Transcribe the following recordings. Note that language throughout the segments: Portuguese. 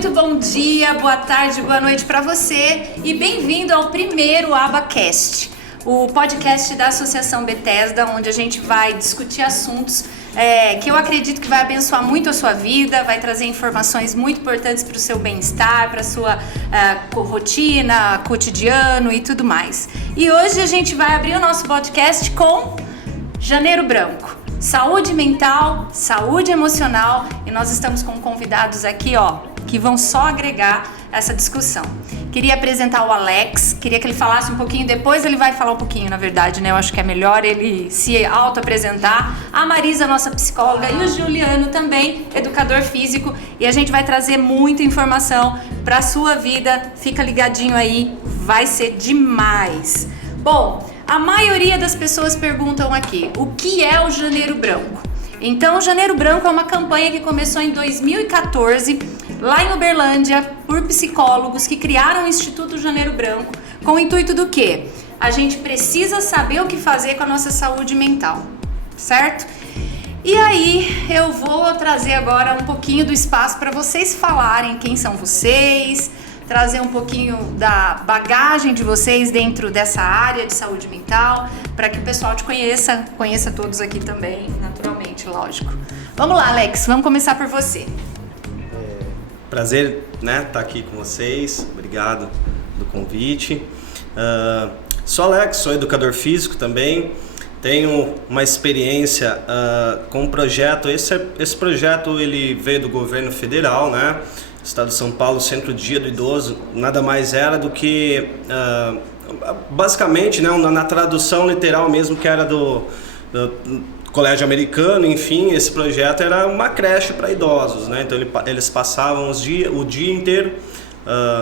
Muito bom dia, boa tarde, boa noite para você e bem-vindo ao primeiro AbaCast, o podcast da Associação Bethesda, onde a gente vai discutir assuntos que eu acredito que vai abençoar muito a sua vida, vai trazer informações muito importantes para o seu bem-estar, para a sua rotina, cotidiano e tudo mais. E hoje a gente vai abrir o nosso podcast com Janeiro Branco. Saúde mental, saúde emocional, e nós estamos com convidados aqui, que vão só agregar essa discussão. Queria apresentar o Alex, queria que ele falasse um pouquinho, depois ele vai falar um pouquinho, na verdade, né? Eu acho que é melhor ele se auto-apresentar. A Marisa, nossa psicóloga, e o Juliano também, educador físico, e a gente vai trazer muita informação para a sua vida. Fica ligadinho aí, vai ser demais. Bom, a maioria das pessoas perguntam aqui, o que é o Janeiro Branco? Então, o Janeiro Branco é uma campanha que começou em 2014, lá em Uberlândia, por psicólogos que criaram o Instituto Janeiro Branco, com o intuito do quê? A gente precisa saber o que fazer com a nossa saúde mental, certo? E aí, eu vou trazer agora um pouquinho do espaço para vocês falarem quem são vocês, trazer um pouquinho da bagagem de vocês dentro dessa área de saúde mental, para que o pessoal te conheça todos aqui também, naturalmente, lógico. Vamos lá, Alex, vamos começar por você. Prazer, estar aqui com vocês, obrigado do convite. Sou Alex, sou educador físico também, tenho uma experiência com um projeto, esse projeto ele veio do governo federal, Estado de São Paulo, Centro Dia do Idoso, nada mais era do que, basicamente, na tradução literal mesmo, que era do colégio americano, enfim, esse projeto era uma creche para idosos, Então eles passavam o dia inteiro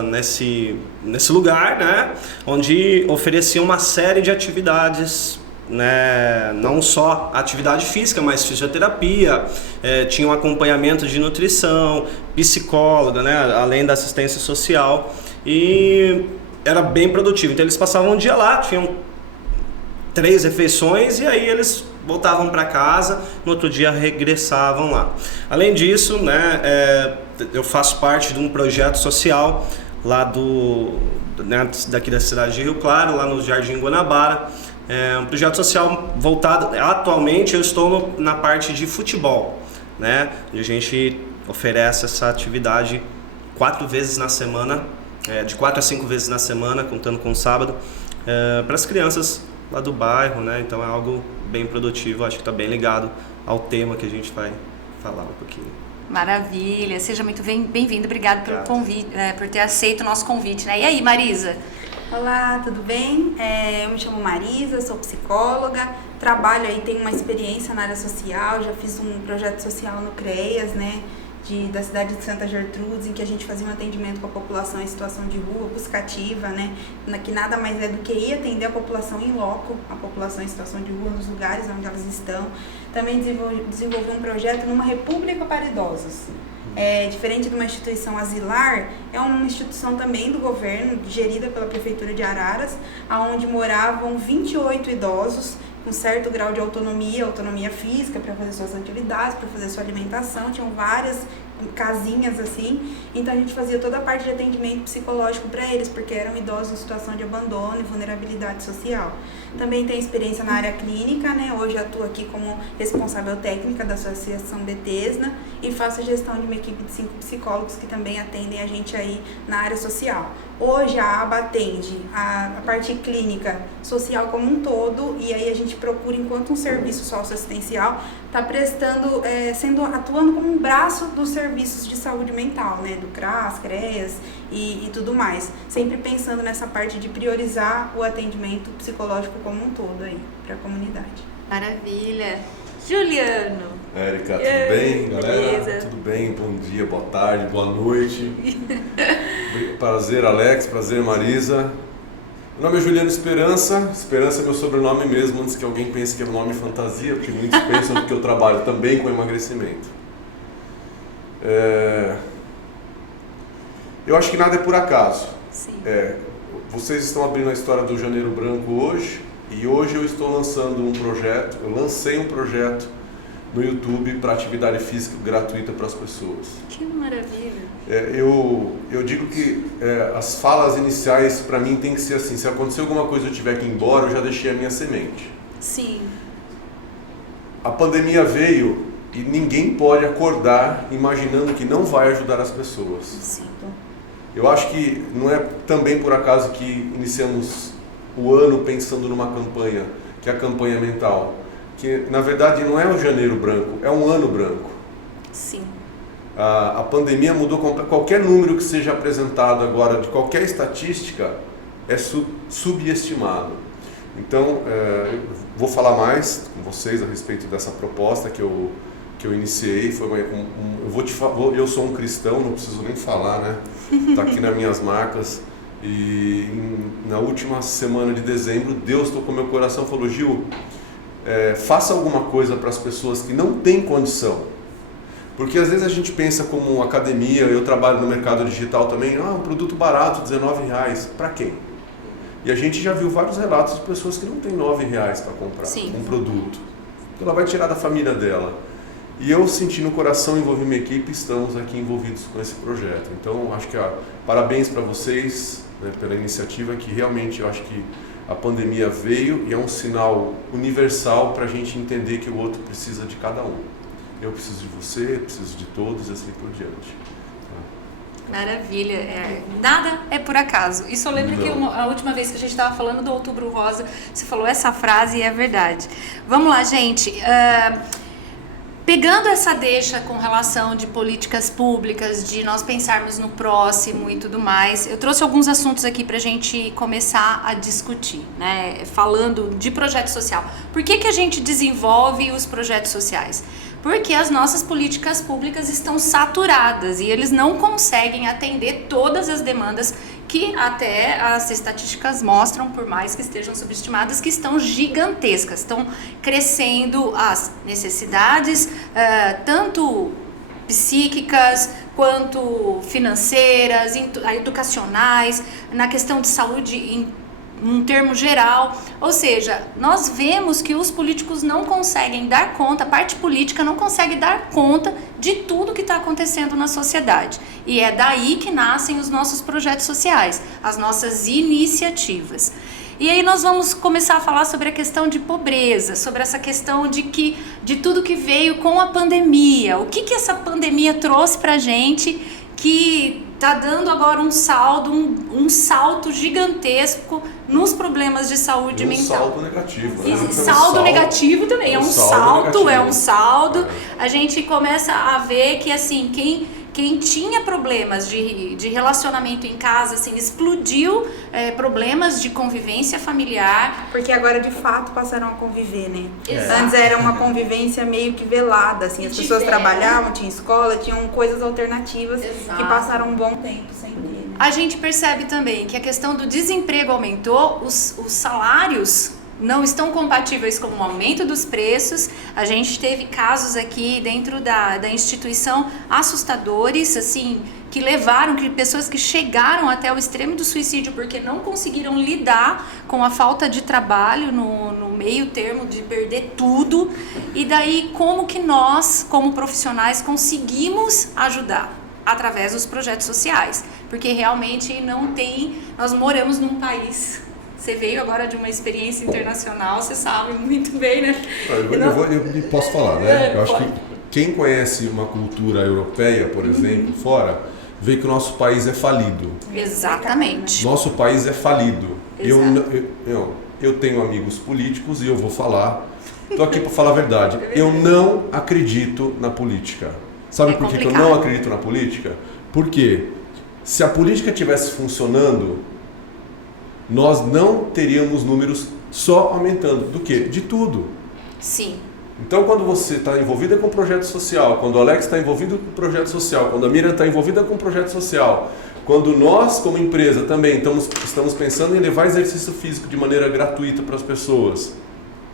nesse lugar, onde ofereciam uma série de atividades, não só atividade física, mas fisioterapia, tinha um acompanhamento de nutrição, psicóloga, além da assistência social, e era bem produtivo. Então eles passavam um dia lá, tinham 3 refeições e aí eles voltavam para casa, no outro dia regressavam lá. Além disso, eu faço parte de um projeto social lá daqui da cidade de Rio Claro, lá no Jardim Guanabara. É um projeto social voltado, atualmente eu estou na parte de futebol, onde a gente oferece essa atividade 4 vezes na semana, de 4 a 5 vezes na semana, contando com o sábado, para as crianças lá do bairro, Então é algo bem produtivo, acho que está bem ligado ao tema que a gente vai falar um pouquinho. Maravilha, seja muito bem-vindo, obrigado pelo convite, por ter aceito o nosso convite, E aí, Marisa? Olá, tudo bem? Eu me chamo Marisa, sou psicóloga, trabalho aí, tenho uma experiência na área social, já fiz um projeto social no CREAS, da cidade de Santa Gertrudes, em que a gente fazia um atendimento com a população em situação de rua, buscativa, que nada mais é do que ir atender a população em loco, a população em situação de rua, nos lugares onde elas estão. Também desenvolvi um projeto numa república para idosos. Diferente de uma instituição asilar, é uma instituição também do governo, gerida pela Prefeitura de Araras, onde moravam 28 idosos com certo grau de autonomia física para fazer suas atividades, para fazer sua alimentação, tinham várias casinhas assim, então a gente fazia toda a parte de atendimento psicológico para eles, porque eram idosos em situação de abandono e vulnerabilidade social. Também tenho experiência na área clínica, hoje atuo aqui como responsável técnica da Associação Bethesda e faço a gestão de uma equipe de 5 psicólogos que também atendem a gente aí na área social. Hoje a aba atende a parte clínica social como um todo, e aí a gente procura, enquanto um serviço socioassistencial, está prestando, atuando como um braço dos serviços de saúde mental, do CRAS, CREAS e tudo mais. Sempre pensando nessa parte de priorizar o atendimento psicológico como um todo aí para a comunidade. Maravilha! Juliano! Érica, tudo bem, galera? Beleza. Tudo bem? Bom dia, boa tarde, boa noite. Prazer, Alex, prazer, Marisa. Meu nome é Juliano Esperança. Esperança é meu sobrenome mesmo, antes que alguém pense que é um nome fantasia, porque muitos pensam que eu trabalho também com emagrecimento. Eu acho que nada é por acaso. Sim. Vocês estão abrindo a história do Janeiro Branco hoje, e hoje eu estou lançando um projeto, eu lancei um projeto no YouTube para atividade física gratuita para as pessoas. Que maravilha! Eu digo que as falas iniciais para mim tem que ser assim, se acontecer alguma coisa e eu tiver que ir embora, eu já deixei a minha semente. Sim. A pandemia veio e ninguém pode acordar imaginando que não vai ajudar as pessoas. Sim. Eu acho que não é também por acaso que iniciamos o ano pensando numa campanha, que é a campanha mental, que na verdade não é o janeiro branco, é um ano branco. Sim. A pandemia mudou qualquer número que seja apresentado agora, de qualquer estatística, é subestimado. Então, eu vou falar mais com vocês a respeito dessa proposta que eu iniciei. Eu sou um cristão, não preciso nem falar, né? Está aqui nas minhas marcas. E na última semana de dezembro, Deus tocou meu coração e falou: Gil, faça alguma coisa para as pessoas que não têm condição. Porque às vezes a gente pensa como academia, eu trabalho no mercado digital também, um produto barato, R$19, para quem? E a gente já viu vários relatos de pessoas que não têm R$9 para comprar um produto. Ela vai tirar da família dela. E eu senti no coração, envolvi minha equipe, estamos aqui envolvidos com esse projeto. Então, acho que parabéns para vocês, né, pela iniciativa, que realmente eu acho que a pandemia veio e é um sinal universal para a gente entender que o outro precisa de cada um. Eu preciso de você, preciso de todos e assim por diante. Maravilha. Nada é por acaso. Isso eu lembro que a última vez que a gente estava falando do Outubro Rosa, você falou essa frase e é verdade. Vamos lá, gente. Pegando essa deixa com relação de políticas públicas, de nós pensarmos no próximo e tudo mais, eu trouxe alguns assuntos aqui para a gente começar a discutir, né? Falando de projeto social. Por que a gente desenvolve os projetos sociais? Porque as nossas políticas públicas estão saturadas e eles não conseguem atender todas as demandas que até as estatísticas mostram, por mais que estejam subestimadas, que estão gigantescas, estão crescendo as necessidades, tanto psíquicas quanto financeiras, educacionais, na questão de saúde em um termo geral. Ou seja, nós vemos que os políticos não conseguem dar conta, a parte política não consegue dar conta de tudo que está acontecendo na sociedade. E é daí que nascem os nossos projetos sociais, as nossas iniciativas. E aí nós vamos começar a falar sobre a questão de pobreza, sobre essa questão de tudo que veio com a pandemia. O que essa pandemia trouxe pra gente que está dando agora um salto gigantesco nos problemas de saúde mental. Um saldo negativo, né? E saldo negativo também, é um saldo. A gente começa a ver que assim, quem tinha problemas de relacionamento em casa, assim, explodiu problemas de convivência familiar. Porque agora de fato passaram a conviver, né? Exato. Antes era uma convivência meio que velada, assim, as pessoas trabalhavam, tinham escola, tinham coisas alternativas. Exato. Que passaram um bom tempo sem ter, né? A gente percebe também que a questão do desemprego aumentou, os salários não estão compatíveis com o aumento dos preços. A gente teve casos aqui dentro da instituição assustadores, assim, que pessoas que chegaram até o extremo do suicídio porque não conseguiram lidar com a falta de trabalho no meio termo de perder tudo. E daí como que nós, como profissionais, conseguimos ajudar? Através dos projetos sociais, porque realmente nós moramos num país. Você veio agora de uma experiência internacional, você sabe muito bem, né? Eu posso falar, né? Eu acho que quem conhece uma cultura europeia, por exemplo, fora, vê que o nosso país é falido. Exatamente. Nosso país é falido. Exato. Eu tenho amigos políticos e eu vou falar, estou aqui para falar a verdade, eu não acredito na política. Sabe por que eu não acredito na política? Porque se a política estivesse funcionando, nós não teríamos números só aumentando. Do quê? De tudo. Sim. Então, quando você está envolvida com projeto social, quando o Alex está envolvido com projeto social, quando a Miriam está envolvida com projeto social, quando nós, como empresa, também estamos pensando em levar exercício físico de maneira gratuita para as pessoas,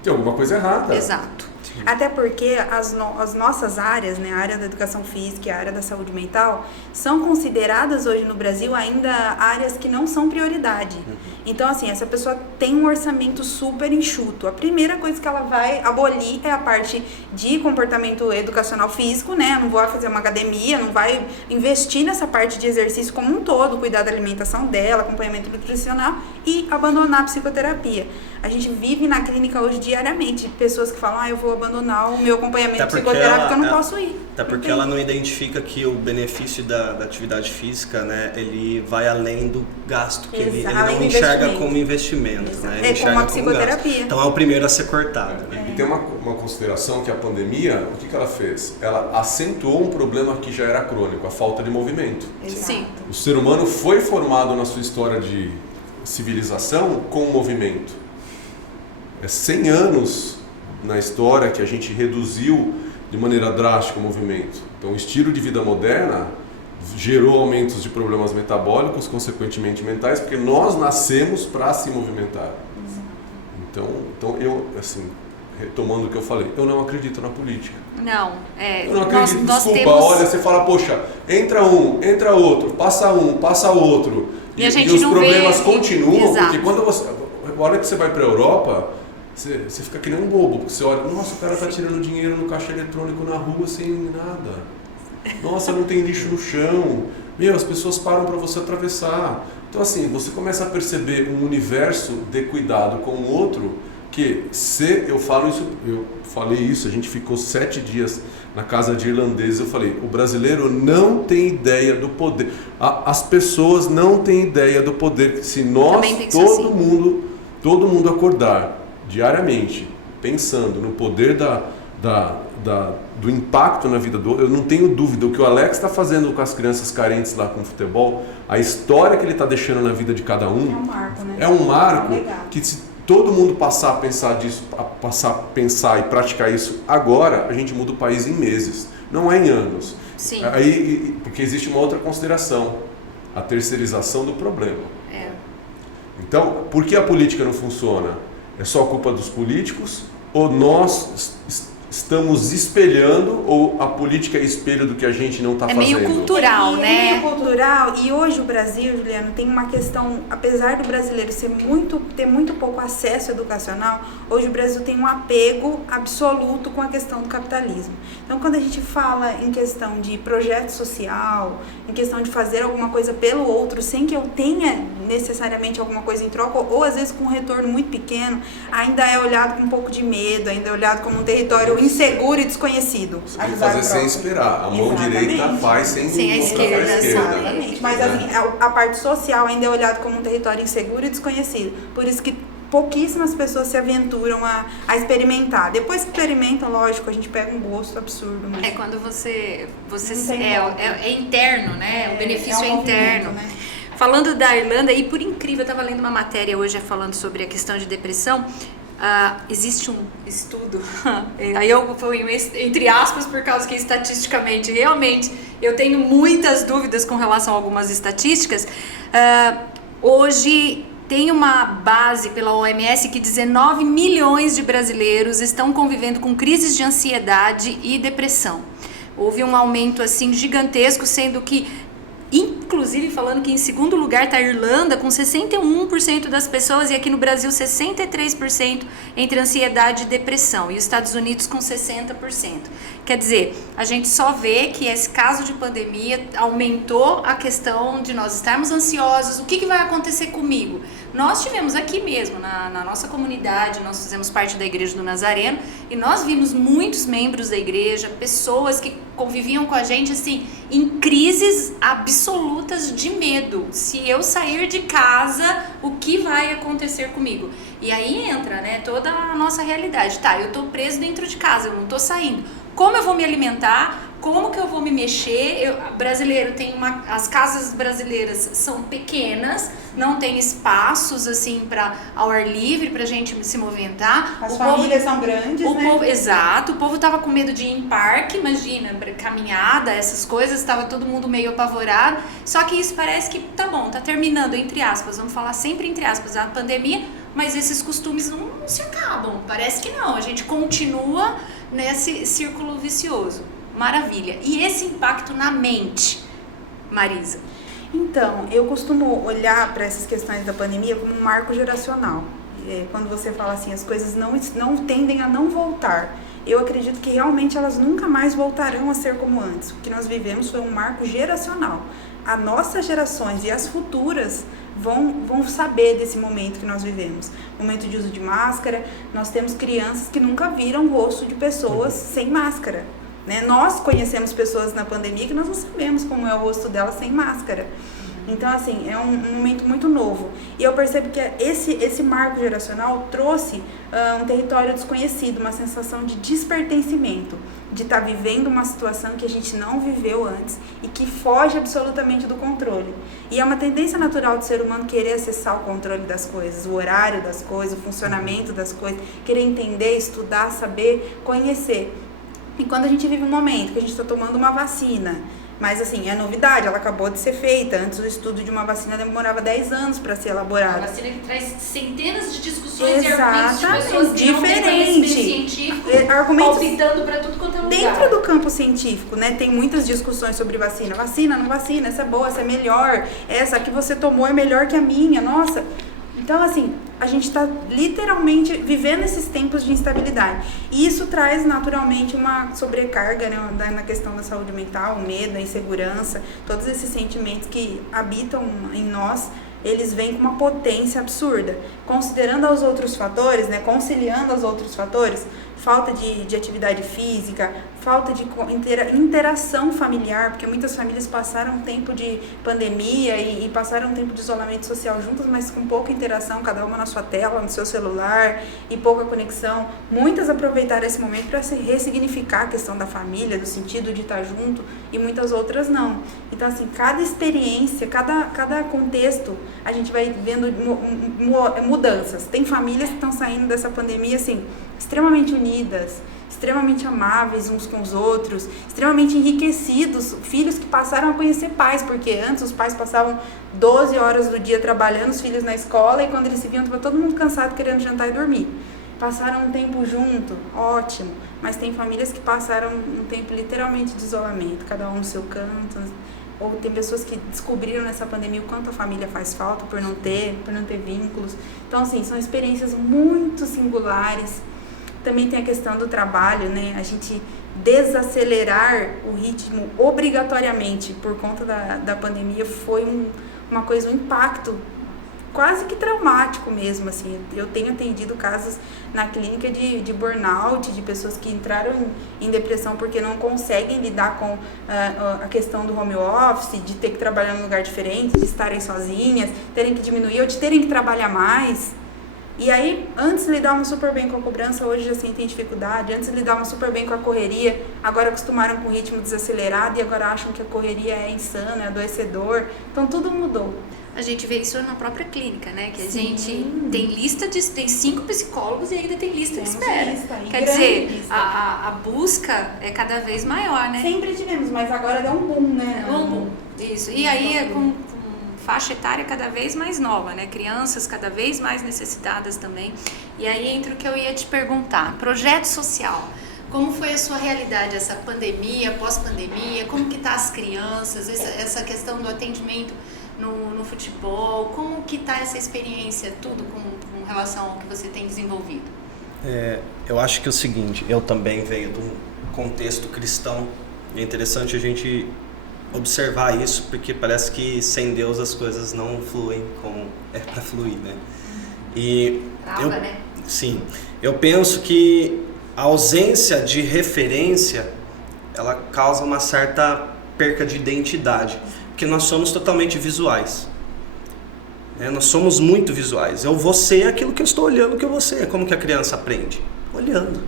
tem alguma coisa errada. Exato. Até porque as nossas áreas, né, a área da educação física e a área da saúde mental, são consideradas hoje no Brasil ainda áreas que não são prioridade. Então, assim, essa pessoa tem um orçamento super enxuto. A primeira coisa que ela vai abolir é a parte de comportamento educacional físico, né? Não vai fazer uma academia, não vai investir nessa parte de exercício como um todo, cuidar da alimentação dela, acompanhamento nutricional e abandonar a psicoterapia. A gente vive na clínica hoje diariamente pessoas que falam, eu vou abandonar o meu acompanhamento psicoterápico, eu não posso ir. Até porque ela não identifica que o benefício da atividade física, né, ele vai além do gasto, que ele não enxerga como investimento, né? Ele enxerga como a psicoterapia. Gasto. Então é o primeiro a ser cortado. Né? E tem uma consideração que a pandemia, o que ela fez? Ela acentuou um problema que já era crônico, a falta de movimento. Sim. O ser humano foi formado na sua história de civilização com movimento. É 100 anos na história que a gente reduziu de maneira drástica o movimento. Então, o estilo de vida moderna gerou aumentos de problemas metabólicos, consequentemente mentais, porque nós nascemos para se movimentar. Então, eu, assim, retomando o que eu falei, eu não acredito na política. Não, eu não acredito. Nós Desculpa, temos... olha, você fala, poxa, entra um, entra outro, passa outro. E a gente os não problemas vê... continuam, Exato. porque quando a hora que você vai para a Europa, você fica que nem um bobo, porque você olha, nossa, o cara tá tirando dinheiro no caixa eletrônico na rua sem nada. Nossa, não tem lixo no chão. As pessoas param para você atravessar. Então, assim, você começa a perceber um universo de cuidado com o outro, que eu falei isso, a gente ficou 7 dias na casa de irlandeses, eu falei, o brasileiro não tem ideia do poder, as pessoas não têm ideia do poder, que se nós, todo mundo acordar diariamente, pensando no poder do impacto na vida do outro, eu não tenho dúvida, o que o Alex está fazendo com as crianças carentes lá com o futebol, a história que ele está deixando na vida de cada um, é um marco, né? É um marco que se todo mundo passar a pensar disso, pensar e praticar isso agora, a gente muda o país em meses, não é em anos. Sim. Porque existe uma outra consideração, a terceirização do problema. Então, por que a política não funciona? É só culpa dos políticos? Ou nós estamos espelhando, ou a política é espelho do que a gente não está fazendo? É meio cultural, né? É meio cultural, e hoje o Brasil, Juliano, tem uma questão, apesar do brasileiro ter muito pouco acesso educacional, hoje o Brasil tem um apego absoluto com a questão do capitalismo. Então, quando a gente fala em questão de projeto social, em questão de fazer alguma coisa pelo outro, sem que eu tenha necessariamente alguma coisa em troca, ou às vezes com um retorno muito pequeno, ainda é olhado com um pouco de medo, ainda é olhado como um território inseguro e desconhecido. Você tem que fazer sem esperar. A mão direita faz sem a esquerda. Exatamente. Mas assim, a parte social ainda é olhado como um território inseguro e desconhecido. Por isso que pouquíssimas pessoas se aventuram a experimentar. Depois que experimentam, lógico, a gente pega um gosto absurdo. Mas... quando você é interno, né? O benefício é interno. Né? Falando da Irlanda, e por incrível, eu estava lendo uma matéria hoje falando sobre a questão de depressão. Existe um estudo, aí eu fui entre aspas, por causa que estatisticamente, realmente, eu tenho muitas dúvidas com relação a algumas estatísticas. Hoje tem uma base pela OMS que 19 milhões de brasileiros estão convivendo com crises de ansiedade e depressão. Houve um aumento assim gigantesco, sendo que inclusive falando que em segundo lugar está a Irlanda com 61% das pessoas e aqui no Brasil 63% entre ansiedade e depressão e os Estados Unidos com 60%. Quer dizer, a gente só vê que esse caso de pandemia aumentou a questão de nós estarmos ansiosos, o que vai acontecer comigo? Nós tivemos aqui mesmo, na nossa comunidade, nós fizemos parte da Igreja do Nazareno e nós vimos muitos membros da igreja, pessoas que conviviam com a gente assim, em crises absolutas de medo. Se eu sair de casa, o que vai acontecer comigo? E aí entra, né, toda a nossa realidade. Tá, eu tô preso dentro de casa, eu não tô saindo. Como eu vou me alimentar? Como que eu vou me mexer? Brasileiro tem as casas brasileiras são pequenas, não tem espaços assim para ao ar livre pra gente se movimentar. As famílias são grandes, né? Exato, o povo tava com medo de ir em parque, imagina, caminhada, essas coisas, estava todo mundo meio apavorado. Só que isso parece que tá bom, tá terminando entre aspas, vamos falar sempre entre aspas, a pandemia, mas esses costumes não se acabam. Parece que não, a gente continua nesse círculo vicioso. Maravilha. E esse impacto na mente, Marisa? Então, eu costumo olhar para essas questões da pandemia como um marco geracional. Quando você fala assim, as coisas não tendem a não voltar. Eu acredito que realmente elas nunca mais voltarão a ser como antes. O que nós vivemos foi um marco geracional. As nossas gerações e as futuras vão saber desse momento que nós vivemos. Momento de uso de máscara, nós temos crianças que nunca viram o rosto de pessoas sem máscara. Né? Nós conhecemos pessoas na pandemia que nós não sabemos como é o rosto delas sem máscara. Então, assim, é um momento muito novo. E eu percebo que esse marco geracional trouxe um território desconhecido, uma sensação de despertencimento, de estar vivendo uma situação que a gente não viveu antes e que foge absolutamente do controle. E é uma tendência natural do ser humano querer acessar o controle das coisas, o horário das coisas, o funcionamento das coisas, querer entender, estudar, saber, conhecer. E quando a gente vive um momento que a gente está tomando uma vacina, mas assim, é novidade, ela acabou de ser feita. Antes o estudo de uma vacina demorava 10 anos para ser elaborada. Uma vacina que traz centenas de discussões e argumentos de pessoas que não têm conhecimento científico, palpitando para tudo quanto é lugar. Dentro do campo científico, né, tem muitas discussões sobre vacina. Vacina, não vacina, essa é boa, essa é melhor, essa que você tomou é melhor que a minha, nossa. Então, assim, a gente está literalmente vivendo esses tempos de instabilidade. E isso traz naturalmente uma sobrecarga, né, na questão da saúde mental, o medo, a insegurança, todos esses sentimentos que habitam em nós, eles vêm com uma potência absurda. Considerando os outros fatores, né, conciliando os outros fatores, falta de atividade física, falta de interação familiar, porque muitas famílias passaram um tempo de pandemia e passaram um tempo de isolamento social juntas, mas com pouca interação, cada uma na sua tela, no seu celular, e pouca conexão. Muitas aproveitaram esse momento para se ressignificar a questão da família, do sentido de estar junto, e muitas outras não. Então, assim, cada experiência, cada contexto, a gente vai vendo mudanças. Tem famílias que estão saindo dessa pandemia, assim, extremamente unidas, extremamente amáveis uns com os outros, extremamente enriquecidos, filhos que passaram a conhecer pais, porque antes os pais passavam 12 horas do dia trabalhando, os filhos na escola, e quando eles se viam, estava todo mundo cansado, querendo jantar e dormir. Passaram um tempo junto, ótimo, mas tem famílias que passaram um tempo literalmente de isolamento, cada um no seu canto, ou tem pessoas que descobriram nessa pandemia o quanto a família faz falta por não ter vínculos. Então, assim, são experiências muito singulares. Também tem a questão do trabalho, né? A gente desacelerar o ritmo obrigatoriamente por conta da pandemia foi uma coisa, um impacto quase que traumático mesmo, assim. Eu tenho atendido casos na clínica de burnout, de pessoas que entraram em depressão porque não conseguem lidar com a questão do home office, de ter que trabalhar num lugar diferente, de estarem sozinhas, terem que diminuir ou de terem que trabalhar mais. E aí, antes lidavam super bem com a cobrança, hoje já sentem dificuldade. Antes lidavam super bem com a correria, agora acostumaram com o ritmo desacelerado e agora acham que a correria é insana, é adoecedor. Então, tudo mudou. A gente vê isso na própria clínica, né? Que a gente tem 5 psicólogos e ainda tem lista de espera. Quer dizer, a busca é cada vez maior, né? Sempre tivemos, mas agora dá um boom, né? Um boom, isso. E aí é com faixa etária cada vez mais nova, né? Crianças cada vez mais necessitadas também. E aí entra o que eu ia te perguntar. Projeto social. Como foi a sua realidade, essa pandemia, pós-pandemia? Como que tá as crianças? Essa questão do atendimento no futebol? Como que tá essa experiência, tudo com relação ao que você tem desenvolvido? Eu acho que é o seguinte, eu também venho de um contexto cristão. E é interessante a gente observar isso, porque parece que sem Deus as coisas não fluem como é para fluir, né? E né? Sim, eu penso que a ausência de referência, ela causa uma certa perca de identidade, porque nós somos totalmente visuais, né? Nós somos muito visuais. Eu vou ser aquilo que eu estou olhando que eu vou ser. Como que a criança aprende? Olhando,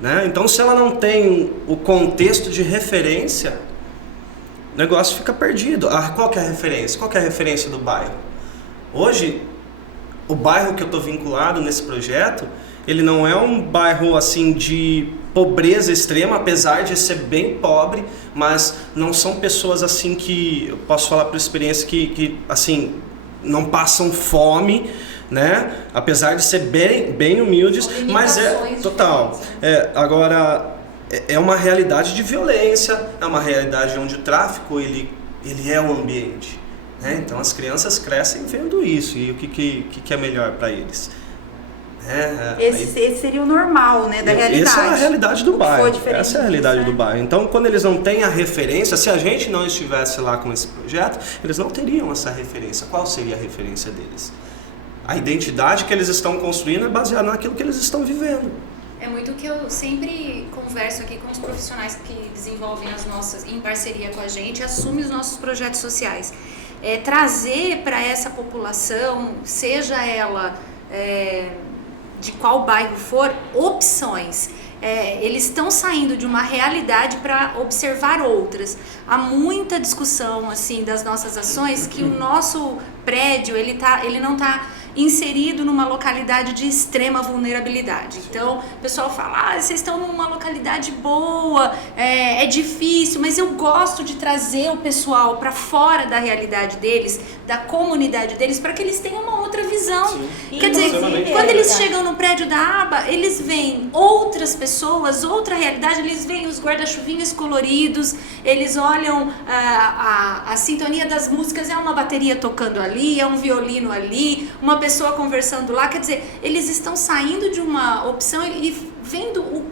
né? Então, se ela não tem o contexto de referência, o negócio fica perdido. Qual que é a referência? Qual que é a referência do bairro? Hoje, o bairro que eu estou vinculado nesse projeto, ele não é um bairro assim de pobreza extrema, apesar de ser bem pobre, mas não são pessoas assim que, eu posso falar por experiência, que assim, não passam fome, né? Apesar de ser bem humildes, mas total. Agora é uma realidade de violência, é uma realidade onde o tráfico ele é o ambiente, né? Então as crianças crescem vendo isso, e o que é melhor para eles? Esse seria o normal, né, da realidade. Essa é a realidade do bairro. Essa é a realidade do bairro. Então, quando eles não têm a referência, se a gente não estivesse lá com esse projeto, eles não teriam essa referência. Qual seria a referência deles? A identidade que eles estão construindo é baseada naquilo que eles estão vivendo. É muito que eu sempre converso aqui com os profissionais que desenvolvem as nossas, em parceria com a gente, assumem os nossos projetos sociais. Trazer para essa população, seja ela de qual bairro for, opções. Eles estão saindo de uma realidade para observar outras. Há muita discussão assim das nossas ações que o nosso prédio ele não está inserido numa localidade de extrema vulnerabilidade. Então, o pessoal fala, vocês estão numa localidade boa, é difícil, mas eu gosto de trazer o pessoal para fora da realidade deles, da comunidade deles, para que eles tenham uma outra visão. Sim. Quer dizer, quando eles chegam no prédio da aba, eles veem outras pessoas, outra realidade, eles veem os guarda-chuvinhos coloridos, eles olham a sintonia das músicas, é uma bateria tocando ali, é um violino ali, uma pessoa conversando lá, quer dizer, eles estão saindo de uma opção e vendo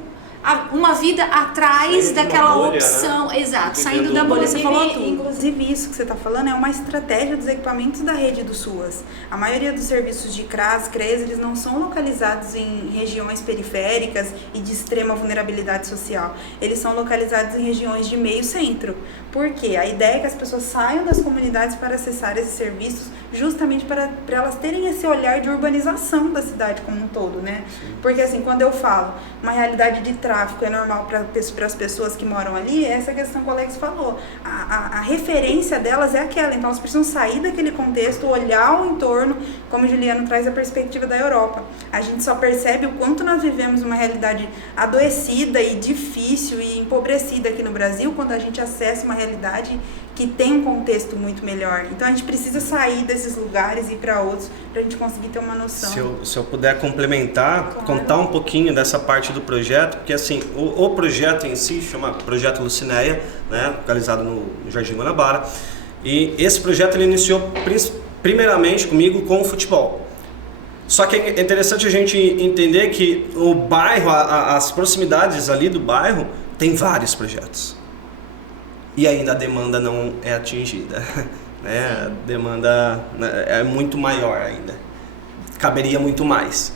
uma vida atrás saindo daquela bolha, opção, né? Exato, saindo da bolha, você falou tudo. Inclusive isso que você está falando é uma estratégia dos equipamentos da rede do SUAS. A maioria dos serviços de CRAS, CRES, eles não são localizados em regiões periféricas e de extrema vulnerabilidade social. Eles são localizados em regiões de meio centro. Por quê? A ideia é que as pessoas saiam das comunidades para acessar esses serviços, justamente para elas terem esse olhar de urbanização da cidade como um todo, né? Porque assim, quando eu falo uma realidade de tráfico é normal para as pessoas que moram ali, é essa questão que o Alex falou. A referência delas é aquela, então elas precisam sair daquele contexto, olhar o entorno, como o Juliano traz a perspectiva da Europa. A gente só percebe o quanto nós vivemos uma realidade adoecida e difícil e empobrecida aqui no Brasil, quando a gente acessa uma realidade que tem um contexto muito melhor. Então a gente precisa sair desses lugares e ir para outros para a gente conseguir ter uma noção. Se eu puder complementar, claro, contar um pouquinho dessa parte do projeto, porque assim, o projeto em si chama Projeto Lucinéia, né, localizado no Jardim Guanabara, e esse projeto ele iniciou primeiramente comigo com o futebol. Só que é interessante a gente entender que o bairro, as proximidades ali do bairro, tem vários projetos. E ainda a demanda não é atingida, né? A demanda é muito maior ainda, caberia muito mais.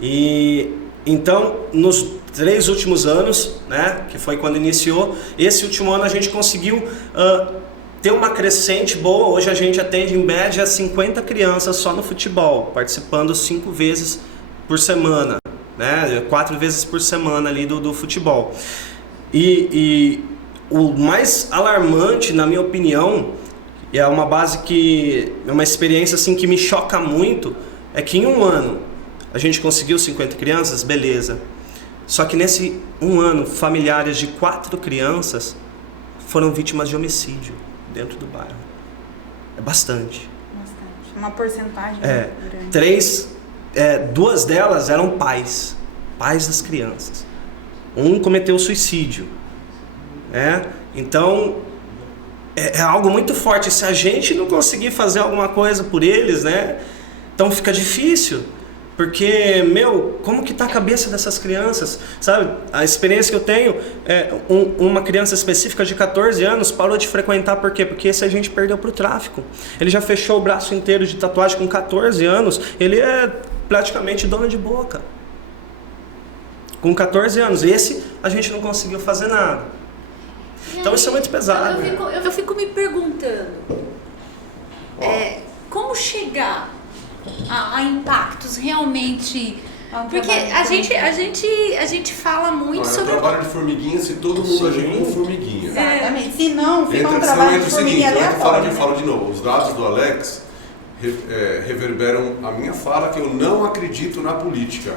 E então, nos 3 últimos anos, né, que foi quando iniciou, esse último ano a gente conseguiu ter uma crescente boa. Hoje a gente atende em média 50 crianças só no futebol, participando 5 vezes por semana, né, 4 vezes por semana ali do futebol. E o mais alarmante, na minha opinião, e é uma base que é uma experiência assim que me choca muito, é que em um ano a gente conseguiu 50 crianças, beleza. Só que nesse um ano, familiares de 4 crianças foram vítimas de homicídio dentro do bairro. É bastante. Bastante. Uma porcentagem grande. 2 delas eram pais das crianças. Um cometeu suicídio. Então é algo muito forte. Se a gente não conseguir fazer alguma coisa por eles, né, então fica difícil, porque como que tá a cabeça dessas crianças, sabe? A experiência que eu tenho é uma criança específica de 14 anos parou de frequentar. Por quê? Porque esse a gente perdeu pro tráfico. Ele já fechou o braço inteiro de tatuagem com 14 anos, ele é praticamente dono de boca com 14 anos. Esse a gente não conseguiu fazer nada. Então isso é muito pesado. Eu fico me perguntando como chegar a impactos realmente, porque a gente fala muito sobre o trabalho de formiguinha, se todo mundo agir como formiguinha. Exatamente. Se não, fica um trabalho de formiguinha aleatório. Eu falo de novo, os dados do Alex reverberam a minha fala que eu não acredito na política.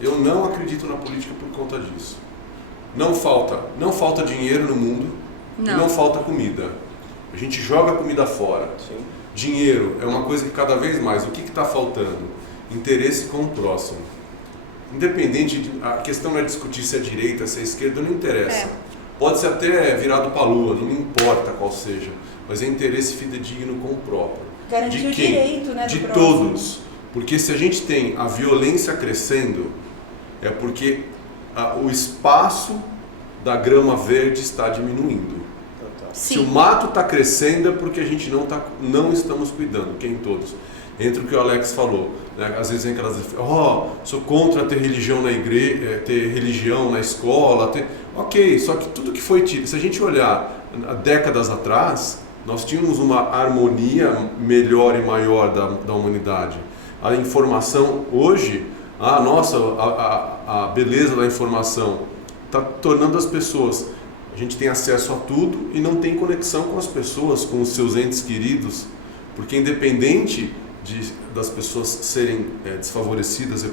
Eu não acredito na política por conta disso. Não falta dinheiro no mundo, não falta comida. A gente joga comida fora. Sim. Dinheiro é uma coisa que cada vez mais, o que está faltando? Interesse com o próximo. Independente, a questão não é discutir se é direita, se é esquerda, não interessa. Pode ser até virado para a lua, não me importa qual seja, mas é interesse fidedigno com o próprio. Garantir de o quem? direito, né, do de próximo. todos. Porque se a gente tem a violência crescendo, é porque o espaço da grama verde está diminuindo. Sim. Se o mato está crescendo é porque a gente não estamos cuidando, quem todos. Entre o que o Alex falou, né? Às vezes vem aquelas sou contra ter religião na igreja, ter religião na escola, ok, só que tudo que foi tido, se a gente olhar décadas atrás, nós tínhamos uma harmonia melhor e maior da humanidade. A informação hoje, a beleza da informação está tornando as pessoas, a gente tem acesso a tudo e não tem conexão com as pessoas, com os seus entes queridos, porque independente das pessoas serem desfavorecidas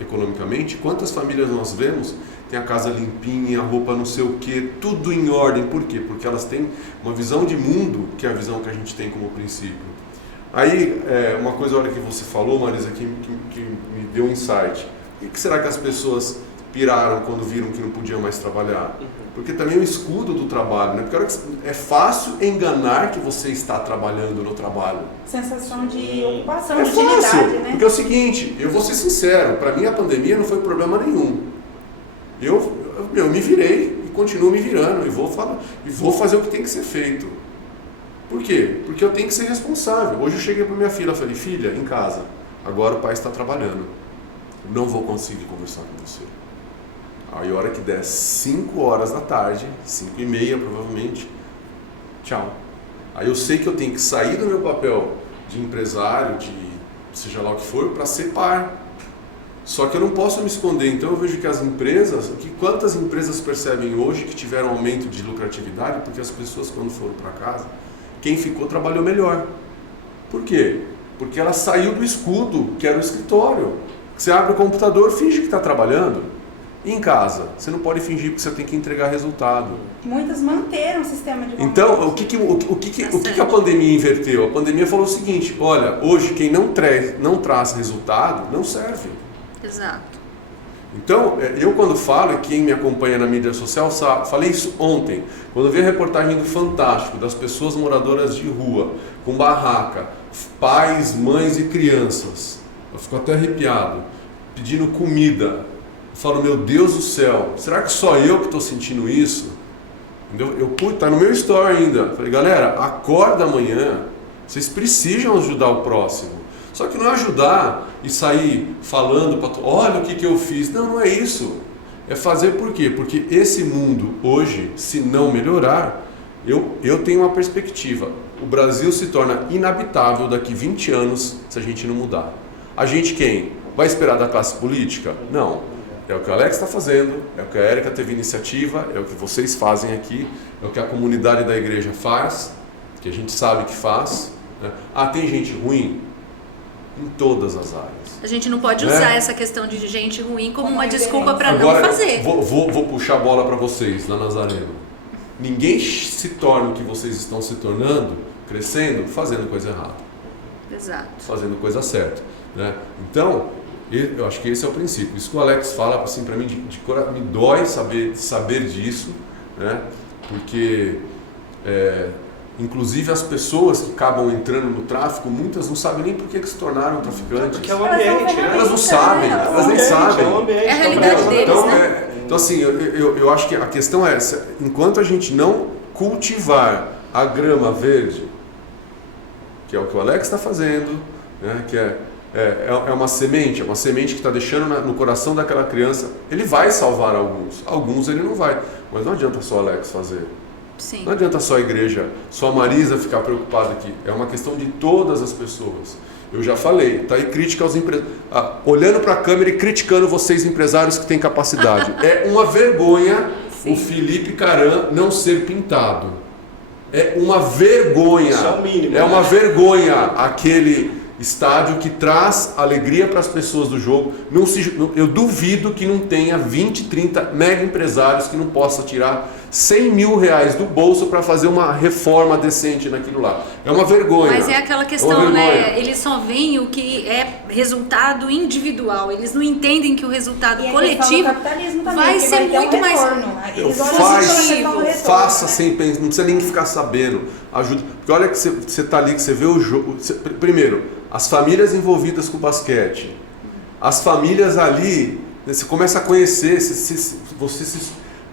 economicamente, quantas famílias nós vemos tem a casa limpinha, a roupa não sei o que, tudo em ordem. Por quê? Porque elas têm uma visão de mundo que é a visão que a gente tem como princípio. Aí, uma coisa, a hora que você falou, Marisa, que me deu um insight. O que será que as pessoas piraram quando viram que não podiam mais trabalhar? Porque também é o escudo do trabalho, né? Porque é fácil enganar que você está trabalhando no trabalho. Sensação de ocupação, É de utilidade, fácil, né? porque é o seguinte, eu vou ser sincero, para mim a pandemia não foi problema nenhum. Eu me virei e continuo me virando e vou fazer o que tem que ser feito. Por quê? Porque eu tenho que ser responsável. Hoje eu cheguei para minha filha e falei, filha, em casa, agora o pai está trabalhando, não vou conseguir conversar com você. Aí a hora que der 5 horas da tarde, 5h30 provavelmente, tchau. Aí eu sei que eu tenho que sair do meu papel de empresário, de seja lá o que for, para ser par. Só que eu não posso me esconder, então eu vejo que as empresas, quantas empresas percebem hoje que tiveram aumento de lucratividade, porque as pessoas quando foram para casa, quem ficou trabalhou melhor. Por quê? Porque ela saiu do escudo, que era o escritório. Você abre o computador, finge que está trabalhando. E em casa, você não pode fingir porque você tem que entregar resultado. Muitas manteram o sistema de Então, o que a pandemia inverteu? A pandemia falou o seguinte, olha, hoje quem não traz resultado, não serve. Exato. Então, eu quando falo, e quem me acompanha na mídia social sabe, falei isso ontem, quando eu vi a reportagem do Fantástico, das pessoas moradoras de rua, com barraca, pais, mães e crianças, eu fico até arrepiado, pedindo comida. Eu falo, meu Deus do céu, será que só eu que estou sentindo isso? Tá no meu story ainda. Falei, galera, acorda amanhã, vocês precisam ajudar o próximo. Só que não é ajudar e sair falando para olha o que eu fiz. Não é isso. É fazer por quê? Porque esse mundo hoje, se não melhorar, eu tenho uma perspectiva. O Brasil se torna inabitável daqui 20 anos se a gente não mudar. A gente quem? Vai esperar da classe política? Não. É o que o Alex está fazendo, é o que a Érica teve iniciativa, é o que vocês fazem aqui, é o que a comunidade da igreja faz, que a gente sabe que faz. Né? Tem gente ruim? Em todas as áreas. A gente não pode usar essa questão de gente ruim como uma desculpa para não fazer. Vou puxar a bola para vocês, lá Nazareno. Ninguém se torna o que vocês estão se tornando, crescendo, fazendo coisa errada. Exato. Fazendo coisa certa. Né? Então, eu acho que esse é o princípio. Isso que o Alex fala, assim, para mim, me dói saber disso, né? Porque... inclusive as pessoas que acabam entrando no tráfico, muitas não sabem nem por que se tornaram traficantes. Porque é o ambiente, né? Elas não sabem, elas nem sabem. É a realidade deles, então, né? Então assim, eu acho que a questão é essa, enquanto a gente não cultivar a grama verde, que é o que o Alex está fazendo, né? Que é uma semente que está deixando no coração daquela criança, ele vai salvar alguns ele não vai, mas não adianta só o Alex fazer. Sim. Não adianta só a igreja, só a Marisa ficar preocupada aqui. É uma questão de todas as pessoas. Eu já falei, tá aí crítica aos empresários. Olhando para a câmera e criticando vocês empresários que têm capacidade. É uma vergonha o Felipe Caram não ser pintado. É uma vergonha. Isso é o mínimo. É uma vergonha aquele estádio que traz alegria para as pessoas do jogo. Eu duvido que não tenha 20, 30 mega empresários que não possam tirar 100 mil reais do bolso para fazer uma reforma decente naquilo lá. É uma vergonha. Mas é aquela questão, né? Eles só veem o que é resultado individual. Eles não entendem que o resultado coletivo vai ser muito mais... Faça sem pensar, não precisa nem ficar sabendo. Ajuda. Porque olha que você tá ali, que você vê o jogo. Primeiro, as famílias envolvidas com o basquete. As famílias ali, você começa a conhecer,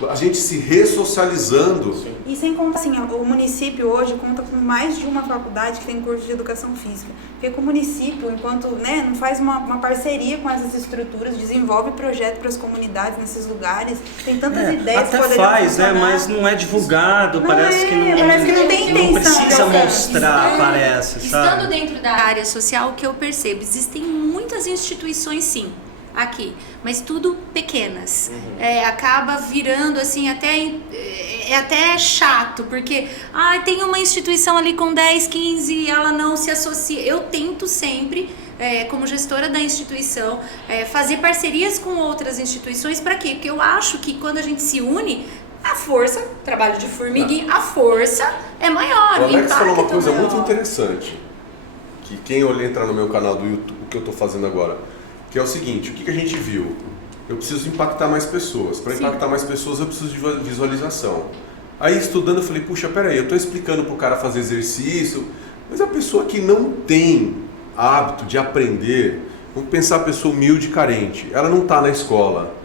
a gente se ressocializando. Sim. E sem contar, assim, o município hoje conta com mais de uma faculdade que tem curso de educação física. Porque o município, enquanto não faz uma parceria com essas estruturas, desenvolve projeto para as comunidades nesses lugares, tem tantas ideias até faz, mas não é divulgado, parece que não tem intenção. Não precisa mostrar, parece, sabe? Estando dentro da área social, o que eu percebo, existem muitas instituições, sim, aqui, mas tudo pequenas. Acaba virando assim, até chato, porque tem uma instituição ali com 10, 15, ela não se associa. Eu tento sempre, como gestora da instituição, fazer parcerias com outras instituições. Para quê? Porque eu acho que quando a gente se une, a força, trabalho de formiguinha, a força é maior. O Alex falou uma coisa maior. muito interessante, que quem entrar no meu canal do YouTube, o que eu estou fazendo agora, que é o seguinte: o que a gente viu? Eu preciso impactar mais pessoas. Para impactar mais pessoas, eu preciso de visualização. Aí, estudando, eu falei, puxa, peraí, eu estou explicando para o cara fazer exercício, mas a pessoa que não tem hábito de aprender, vamos pensar a pessoa humilde e carente, ela não está na escola.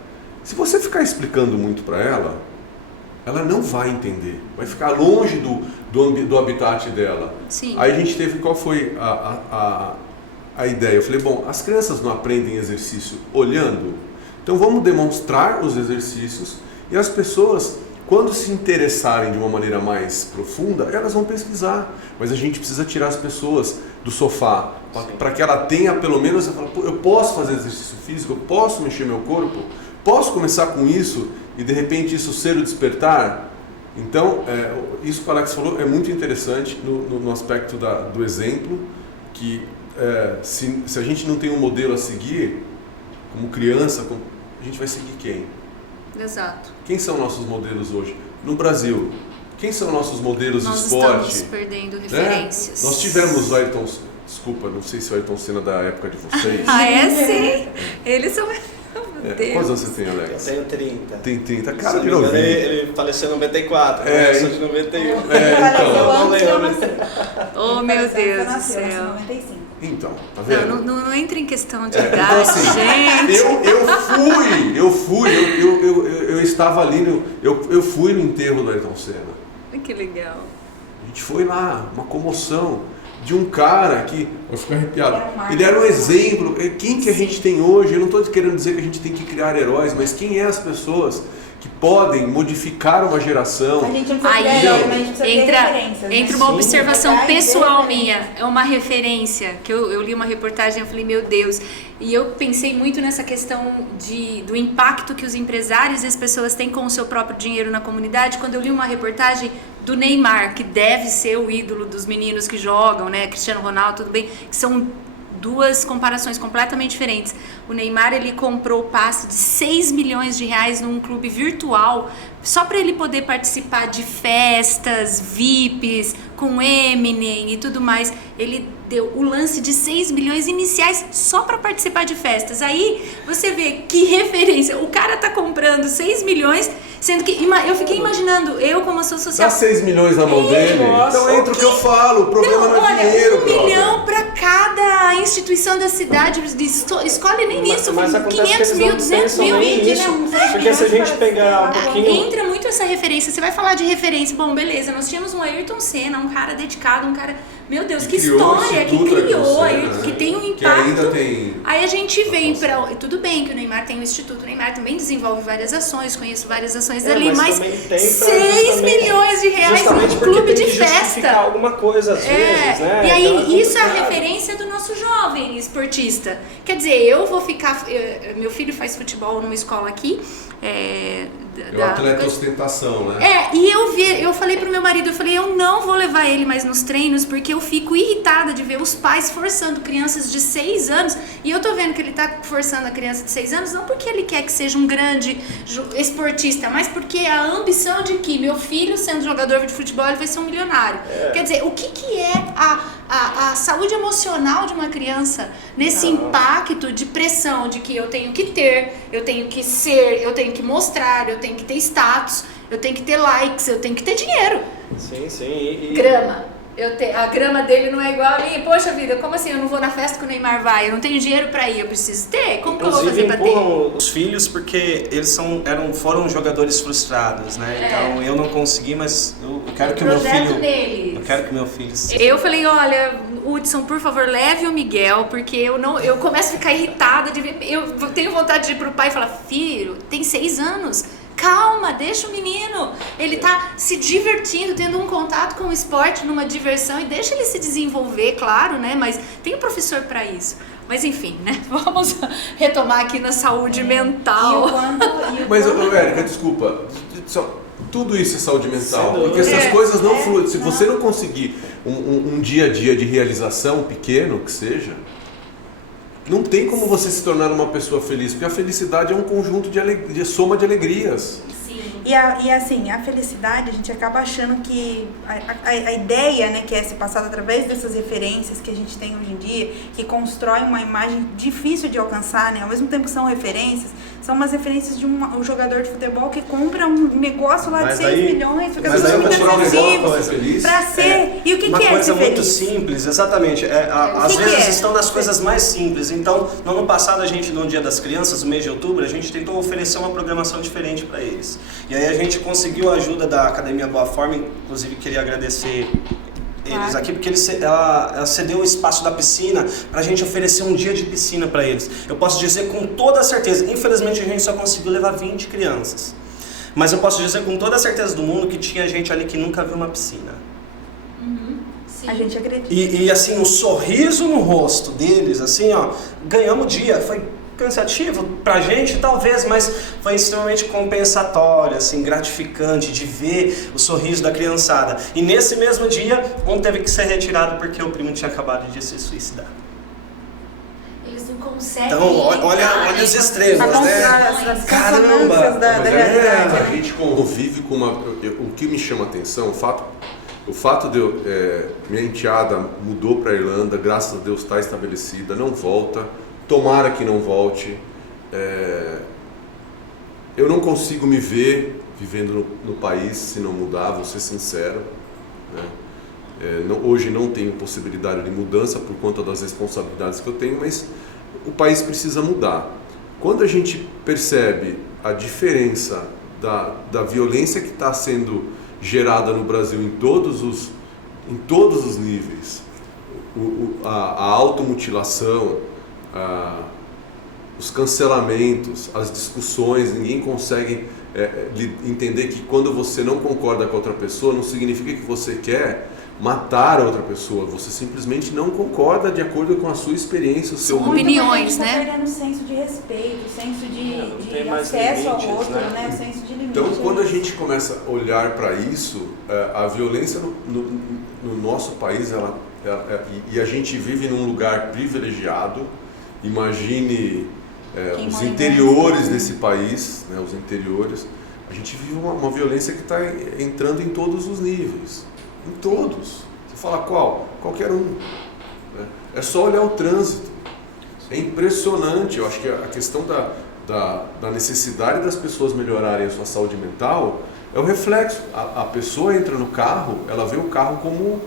Se você ficar explicando muito para ela, ela não vai entender, vai ficar longe do habitat dela. Sim. Aí a gente teve, qual foi a ideia? Eu falei, bom, as crianças não aprendem exercício olhando, então vamos demonstrar os exercícios e as pessoas, quando se interessarem de uma maneira mais profunda, elas vão pesquisar. Mas a gente precisa tirar as pessoas do sofá, para que ela tenha pelo menos, eu posso fazer exercício físico, eu posso mexer meu corpo, posso começar com isso e de repente isso ser o despertar. Então, isso que o Alex falou é muito interessante no aspecto do exemplo, que se a gente não tem um modelo a seguir, como criança, a gente vai seguir quem? Exato. Quem são nossos modelos hoje? No Brasil, quem são nossos modelos de esporte? Nós estamos perdendo referências. Nós tivemos o Ayrton, desculpa, não sei se o Ayrton Senna da época de vocês. Sim. Eles são... Meu Deus. Quantos anos você tem, Alex? Eu tenho 30. Tem 30, cara de novinho. Ele faleceu em 94, eu sou de 91. Oh, meu Deus do céu. céu. Então, tá vendo? Não entra em questão de Então, idade, assim, gente. eu estava ali, eu fui no enterro do Ayrton Senna. Que legal. A gente foi lá, uma comoção de um cara que, eu fico arrepiado, ele era um exemplo. Quem que a gente tem hoje? Eu não estou querendo dizer que a gente tem que criar heróis, mas quem é as pessoas que podem modificar uma geração? A gente não precisa criar heróis, mas a gente precisa ter referências. Entra uma observação pessoal minha, é uma referência, que eu li uma reportagem e eu falei, meu Deus, e eu pensei muito nessa questão do impacto que os empresários e as pessoas têm com o seu próprio dinheiro na comunidade, quando eu li uma reportagem do Neymar, que deve ser o ídolo dos meninos que jogam, né, Cristiano Ronaldo, tudo bem, que são duas comparações completamente diferentes. O Neymar, ele comprou o passe de 6 milhões de reais num clube virtual, só para ele poder participar de festas, VIPs, com Eminem e tudo mais. Ele deu o lance de 6 milhões iniciais só para participar de festas. Aí você vê que referência, o cara tá comprando 6 milhões, sendo que eu fiquei imaginando, eu como ação social... Dá 6 milhões na mão dele, então entra o que eu falo, o problema não é dinheiro, 1 milhão para cada instituição da cidade, escolhe nem isso, mas 500 mil, 200 mil. Porque se a gente pegar um pouquinho... Entra muito essa referência, você vai falar de referência, bom, beleza, nós tínhamos um Ayrton Senna, um cara dedicado, um cara... Meu Deus, que história, que criou, que tem um impacto. Que ainda tem... Aí a gente vem para... Tudo bem que o Neymar tem um instituto, o Neymar também desenvolve várias ações, conheço várias ações dali, mas 6 milhões de reais num clube de festa. Alguma coisa às vezes, né? E aí isso é a referência do nosso jovem esportista. Quer dizer, eu vou ficar... meu filho faz futebol numa escola aqui, É o atleta ostentação, né? E eu falei pro meu marido, eu não vou levar levar ele mais nos treinos, porque eu fico irritada de ver os pais forçando crianças de 6 anos, e eu tô vendo que ele tá forçando a criança de 6 anos, não porque ele quer que seja um grande esportista, mas porque a ambição de que meu filho, sendo jogador de futebol, ele vai ser um milionário. Quer dizer, o que é a saúde emocional de uma criança nesse impacto de pressão de que eu tenho que ter, eu tenho que ser, eu tenho que mostrar, eu tenho que ter status, eu tenho que ter likes, eu tenho que ter dinheiro. Sim. Grama. A grama dele não é igual a minha. Poxa vida, como assim? Eu não vou na festa que o Neymar vai, eu não tenho dinheiro pra ir, eu preciso ter? Como que eu vou fazer pra ter? Empurram os filhos porque eles foram jogadores frustrados, né? Então eu não consegui, mas eu quero que o meu filho... Deles. Eu quero que meu filho... Eu falei, olha, Hudson, por favor, leve o Miguel, porque eu começo a ficar irritada de ver. Eu tenho vontade de ir pro pai e falar, filho, tem 6 anos. Calma, deixa o menino, ele tá se divertindo, tendo um contato com o esporte numa diversão, e deixa ele se desenvolver, claro, né, mas tem um professor para isso. Mas enfim, né, vamos retomar aqui na saúde mental. Mas, Érica, desculpa, tudo isso é saúde mental, porque essas coisas não fluem. Se você não conseguir um dia a dia de realização pequeno, que seja, não tem como você se tornar uma pessoa feliz, porque a felicidade é um conjunto de soma de alegrias. Sim. E assim, a felicidade, a gente acaba achando que a ideia, né, que é se passada através dessas referências que a gente tem hoje em dia, que constrói uma imagem difícil de alcançar, né, ao mesmo tempo que são referências, são umas referências de um jogador de futebol que compra um negócio lá de 6 milhões, fica super defensivo pra ser. E o que uma é coisa ser muito feliz? simples, exatamente. Às vezes estão nas coisas mais simples. Então, no ano passado, a gente, no Dia das Crianças, no mês de outubro, a gente tentou oferecer uma programação diferente para eles. E aí a gente conseguiu a ajuda da Academia Boa Forma, inclusive queria agradecer eles aqui, porque ela cedeu o espaço da piscina pra gente oferecer um dia de piscina para eles. Eu posso dizer com toda certeza, infelizmente a gente só conseguiu levar 20 crianças. Mas eu posso dizer com toda a certeza do mundo que tinha gente ali que nunca viu uma piscina. Sim. A gente acredita. E assim, o sorriso no rosto deles, assim, ó, ganhamos o dia. Foi cansativo pra gente, talvez, mas foi extremamente compensatório, assim, gratificante de ver o sorriso da criançada. E nesse mesmo dia, um teve que ser retirado porque o primo tinha acabado de se suicidar. Eles não conseguem. Então, olha os extremos, né? Caramba! A gente convive com uma... O que me chama a atenção, o fato de minha enteada mudou para a Irlanda, graças a Deus está estabelecida, não volta, tomara que não volte. Eu não consigo me ver vivendo no país se não mudar, vou ser sincero, né? Hoje não tenho possibilidade de mudança por conta das responsabilidades que eu tenho, mas o país precisa mudar. Quando a gente percebe a diferença da violência que está sendo gerada no Brasil em todos os níveis, a automutilação, os cancelamentos, as discussões, ninguém consegue entender que quando você não concorda com a outra pessoa, não significa que você quer matar a outra pessoa, você simplesmente não concorda de acordo com a sua experiência, o seu opiniões, né? né? Perdendo o senso de respeito, o senso de mais acesso ao limites, outro, né? O senso de limite. Então, quando a gente começa a olhar para isso, a violência no nosso país, e a gente vive num lugar privilegiado, imagine os interiores desse país, né, os interiores, a gente vive uma violência que está entrando em todos os níveis. Em todos. Você fala qual? Qualquer um. Né? É só olhar o trânsito. É impressionante. Eu acho que a questão da necessidade das pessoas melhorarem a sua saúde mental é o reflexo. A pessoa entra no carro, ela vê o carro como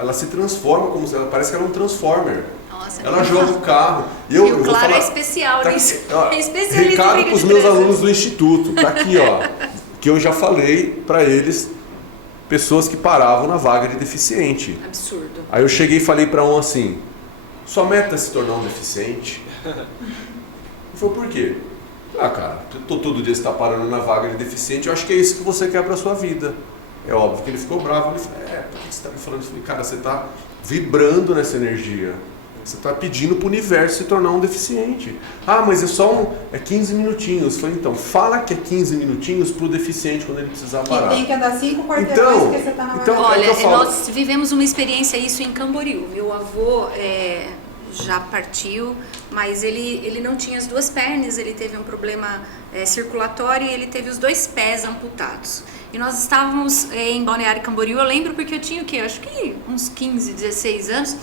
ela se transforma, parece que ela é um transformer. Nossa, ela joga o carro. E o Claro é especial nisso. É especialista. Recado para os meus alunos do instituto. Tá aqui, ó. Que eu já falei para eles. Pessoas que paravam na vaga de deficiente. Absurdo. Aí eu cheguei e falei para um assim, sua meta é se tornar um deficiente? Ele falou, por quê? Cara, todo dia você está parando na vaga de deficiente, eu acho que é isso que você quer para sua vida. É óbvio que ele ficou bravo, ele falou, por que você está me falando isso? Eu falei, cara, você está vibrando nessa energia. Você está pedindo para o universo se tornar um deficiente. Ah, mas é 15 minutinhos. Eu falei, então, fala que é 15 minutinhos para o deficiente quando ele precisar parar. Que tem que andar 5 quarteirões porque você está na então, Olha, nós vivemos uma experiência isso em Camboriú. Meu avô já partiu, mas ele não tinha as duas pernas, ele teve um problema circulatório e ele teve os 2 pés amputados. E nós estávamos em Balneário Camboriú, eu lembro porque eu tinha o quê? Eu acho que uns 15, 16 anos.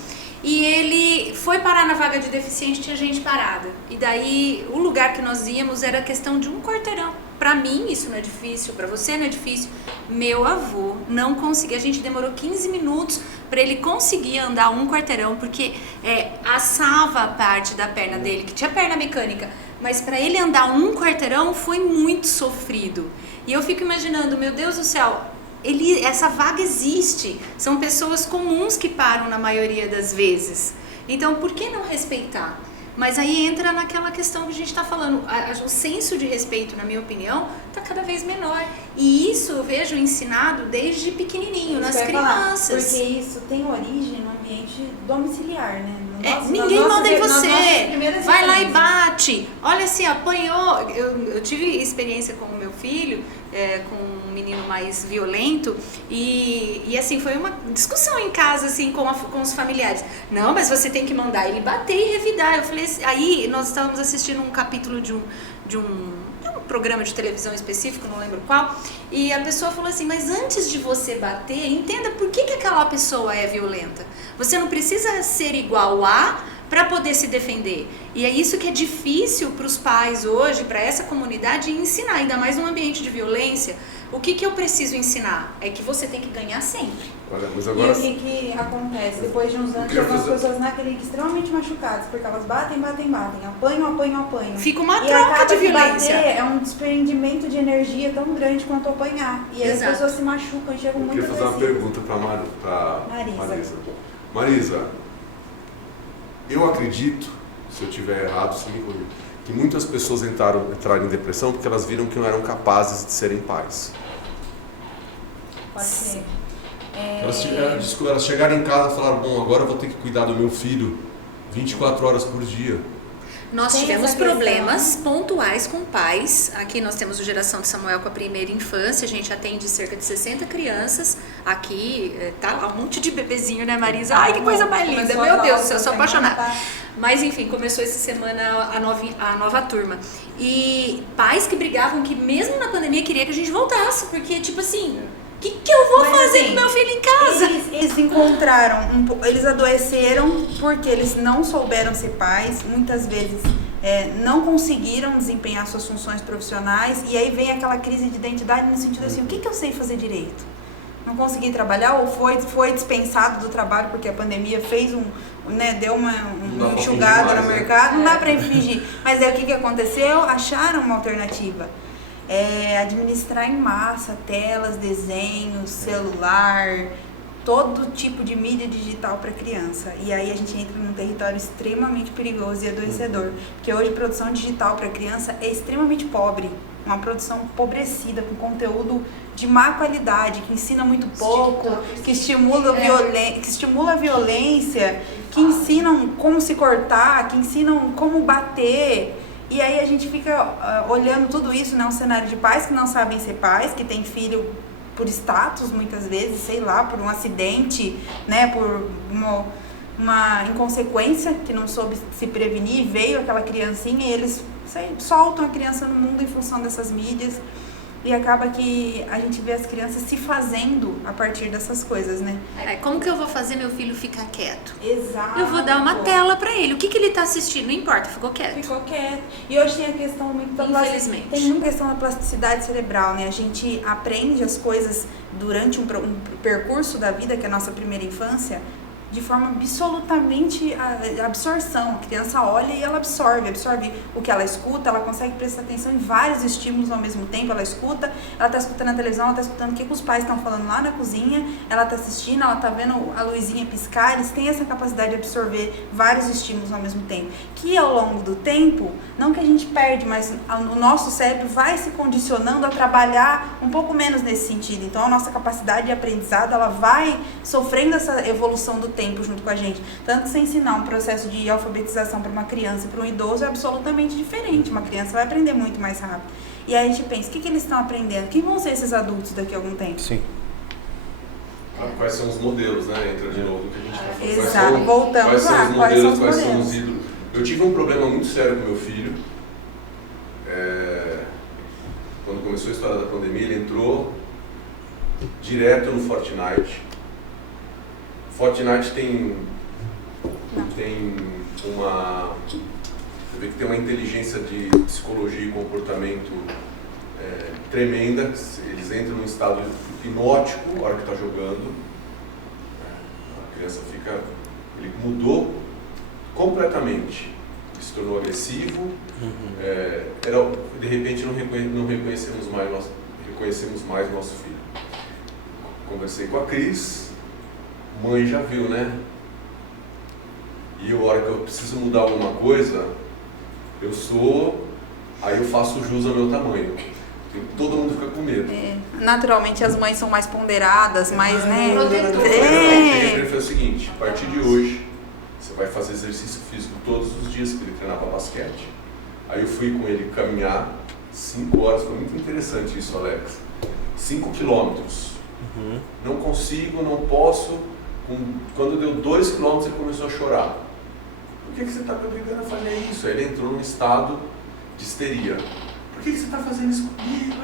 E ele foi parar na vaga de deficiente, tinha gente parada. E daí o lugar que nós íamos era questão de um quarteirão. Pra mim isso não é difícil, pra você não é difícil. Meu avô não conseguia, a gente demorou 15 minutos pra ele conseguir andar um quarteirão, porque assava a parte da perna dele, que tinha perna mecânica. Mas pra ele andar um quarteirão foi muito sofrido. E eu fico imaginando, meu Deus do céu, essa vaga existe, são pessoas comuns que param na maioria das vezes, então por que não respeitar? Mas aí entra naquela questão que a gente está falando, o senso de respeito, na minha opinião, está cada vez menor, e isso eu vejo ensinado desde pequenininho, nas crianças. Porque isso tem origem no ambiente domiciliar, né? Ninguém manda em você, vai lá e bate, olha assim, apanhou. Eu tive experiência com o meu filho, com um menino mais violento, e assim, foi uma discussão em casa assim, com os familiares. Não, mas você tem que mandar ele bater e revidar. Eu falei assim, aí nós estávamos assistindo um capítulo de um programa de televisão específico, não lembro qual, e a pessoa falou assim, mas antes de você bater, entenda por que aquela pessoa é violenta. Você não precisa ser igual a para poder se defender. E é isso que é difícil para os pais hoje, para essa comunidade, ensinar, ainda mais num ambiente de violência. O que eu preciso ensinar? É que você tem que ganhar sempre. Olha, mas agora... E o que acontece? Depois de uns anos, algumas pessoas na clínica extremamente machucadas, porque elas batem, apanham. Fica uma troca de violência. Bater é um desprendimento de energia tão grande quanto apanhar. E aí as Exato. pessoas se machucam e chegam muito Eu queria fazer uma pergunta para Marisa. Marisa, eu acredito, se eu estiver errado, sim, que muitas pessoas entraram em depressão porque elas viram que não eram capazes de serem pais. Pode ser. Elas chegaram em casa e falaram, bom, agora eu vou ter que cuidar do meu filho 24 horas por dia. Nós Tem tivemos essa questão. problemas pontuais com pais. Aqui nós temos o Geração de Samuel com a primeira infância. A gente atende cerca de 60 crianças. Aqui tá lá um monte de bebezinho, né, Marisa? Ai, que coisa mais linda. Meu Deus do céu, eu sou apaixonada. Mas enfim, começou essa semana a nova turma. E pais que brigavam que mesmo na pandemia queria que a gente voltasse. Porque, tipo assim, o que eu vou fazer com meu filho em casa? Eles encontraram, eles adoeceram porque eles não souberam ser pais, muitas vezes não conseguiram desempenhar suas funções profissionais, e aí vem aquela crise de identidade no sentido assim, o que eu sei fazer direito? Não consegui trabalhar ou foi dispensado do trabalho porque a pandemia fez deu uma enxugada no mercado, não dá para fingir. Mas aí o que aconteceu? Acharam uma alternativa. Administrar em massa telas, desenhos, celular, todo tipo de mídia digital para criança. E aí a gente entra num território extremamente perigoso e adoecedor, porque hoje a produção digital para criança é extremamente pobre, uma produção empobrecida, com conteúdo de má qualidade, que ensina muito pouco, que estimula a violência, que ensinam como se cortar, que ensinam como bater. E aí a gente fica olhando tudo isso, né? Um cenário de pais que não sabem ser pais, que tem filho por status muitas vezes, sei lá, por um acidente, né? Por uma inconsequência que não soube se prevenir, veio aquela criancinha e eles soltam a criança no mundo em função dessas mídias. E acaba que a gente vê as crianças se fazendo a partir dessas coisas, né? Como que eu vou fazer meu filho ficar quieto? Exato. Eu vou dar uma tela pra ele. O que ele tá assistindo? Não importa, ficou quieto. Ficou quieto. E hoje tem a questão muito da Infelizmente. Tem muita questão da plasticidade cerebral, né? A gente aprende as coisas durante um percurso da vida, que é a nossa primeira infância, de forma absolutamente absorção. A criança olha e ela absorve o que ela escuta, ela consegue prestar atenção em vários estímulos ao mesmo tempo, ela tá escutando a televisão, ela tá escutando o que os pais estão falando lá na cozinha, ela tá assistindo, ela tá vendo a luzinha piscar, eles têm essa capacidade de absorver vários estímulos ao mesmo tempo, que ao longo do tempo, não que a gente perde, mas o nosso cérebro vai se condicionando a trabalhar um pouco menos nesse sentido, então a nossa capacidade de aprendizado, ela vai sofrendo essa evolução do tempo junto com a gente. Tanto que você ensinar um processo de alfabetização para uma criança e para um idoso é absolutamente diferente. Uma criança vai aprender muito mais rápido. E aí a gente pensa, o que eles estão aprendendo? Quem vão ser esses adultos daqui a algum tempo? Sim. Quais são os modelos, né? Entra de novo o que a gente está falando. Exato, voltamos lá. Quais são os ídolos? Eu tive um problema muito sério com meu filho. Quando começou a história da pandemia, ele entrou direto no Fortnite. Fortnite tem uma... Você vê que tem uma inteligência de psicologia e comportamento tremenda. Eles entram num estado hipnótico na hora que está jogando. A criança fica... Ele mudou completamente. Ele se tornou agressivo. De repente não reconhecemos mais nosso filho. Conversei com a Cris. Mãe já viu, né? E a hora que eu preciso mudar alguma coisa, aí eu faço jus ao meu tamanho. Todo mundo fica com medo. Naturalmente as mães são mais ponderadas, mais, né? Ele fez o seguinte, a partir de hoje, você vai fazer exercício físico todos os dias, que ele treinava basquete. Aí eu fui com ele caminhar 5 horas, foi muito interessante isso, Alex. 5 quilômetros. Não consigo, não posso. Quando deu 2 quilômetros ele começou a chorar. Por que você está me obrigando a fazer isso? Aí ele entrou num estado de histeria. Por que você está fazendo isso comigo?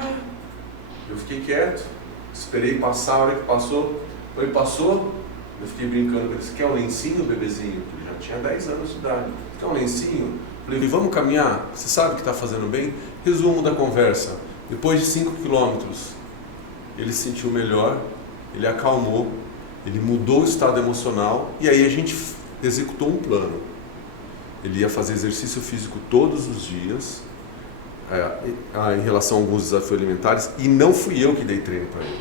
Eu fiquei quieto, esperei passar, a hora que passou, quando ele passou, eu fiquei brincando com ele. Você quer um lencinho, bebezinho? Ele já tinha 10 anos de idade. Quer um lencinho? Eu falei, vamos caminhar? Você sabe que está fazendo bem? Resumo da conversa. Depois de 5 quilômetros, ele se sentiu melhor, ele acalmou, ele mudou o estado emocional e aí a gente executou um plano. Ele ia fazer exercício físico todos os dias, em relação a alguns desafios alimentares, e não fui eu que dei treino para ele.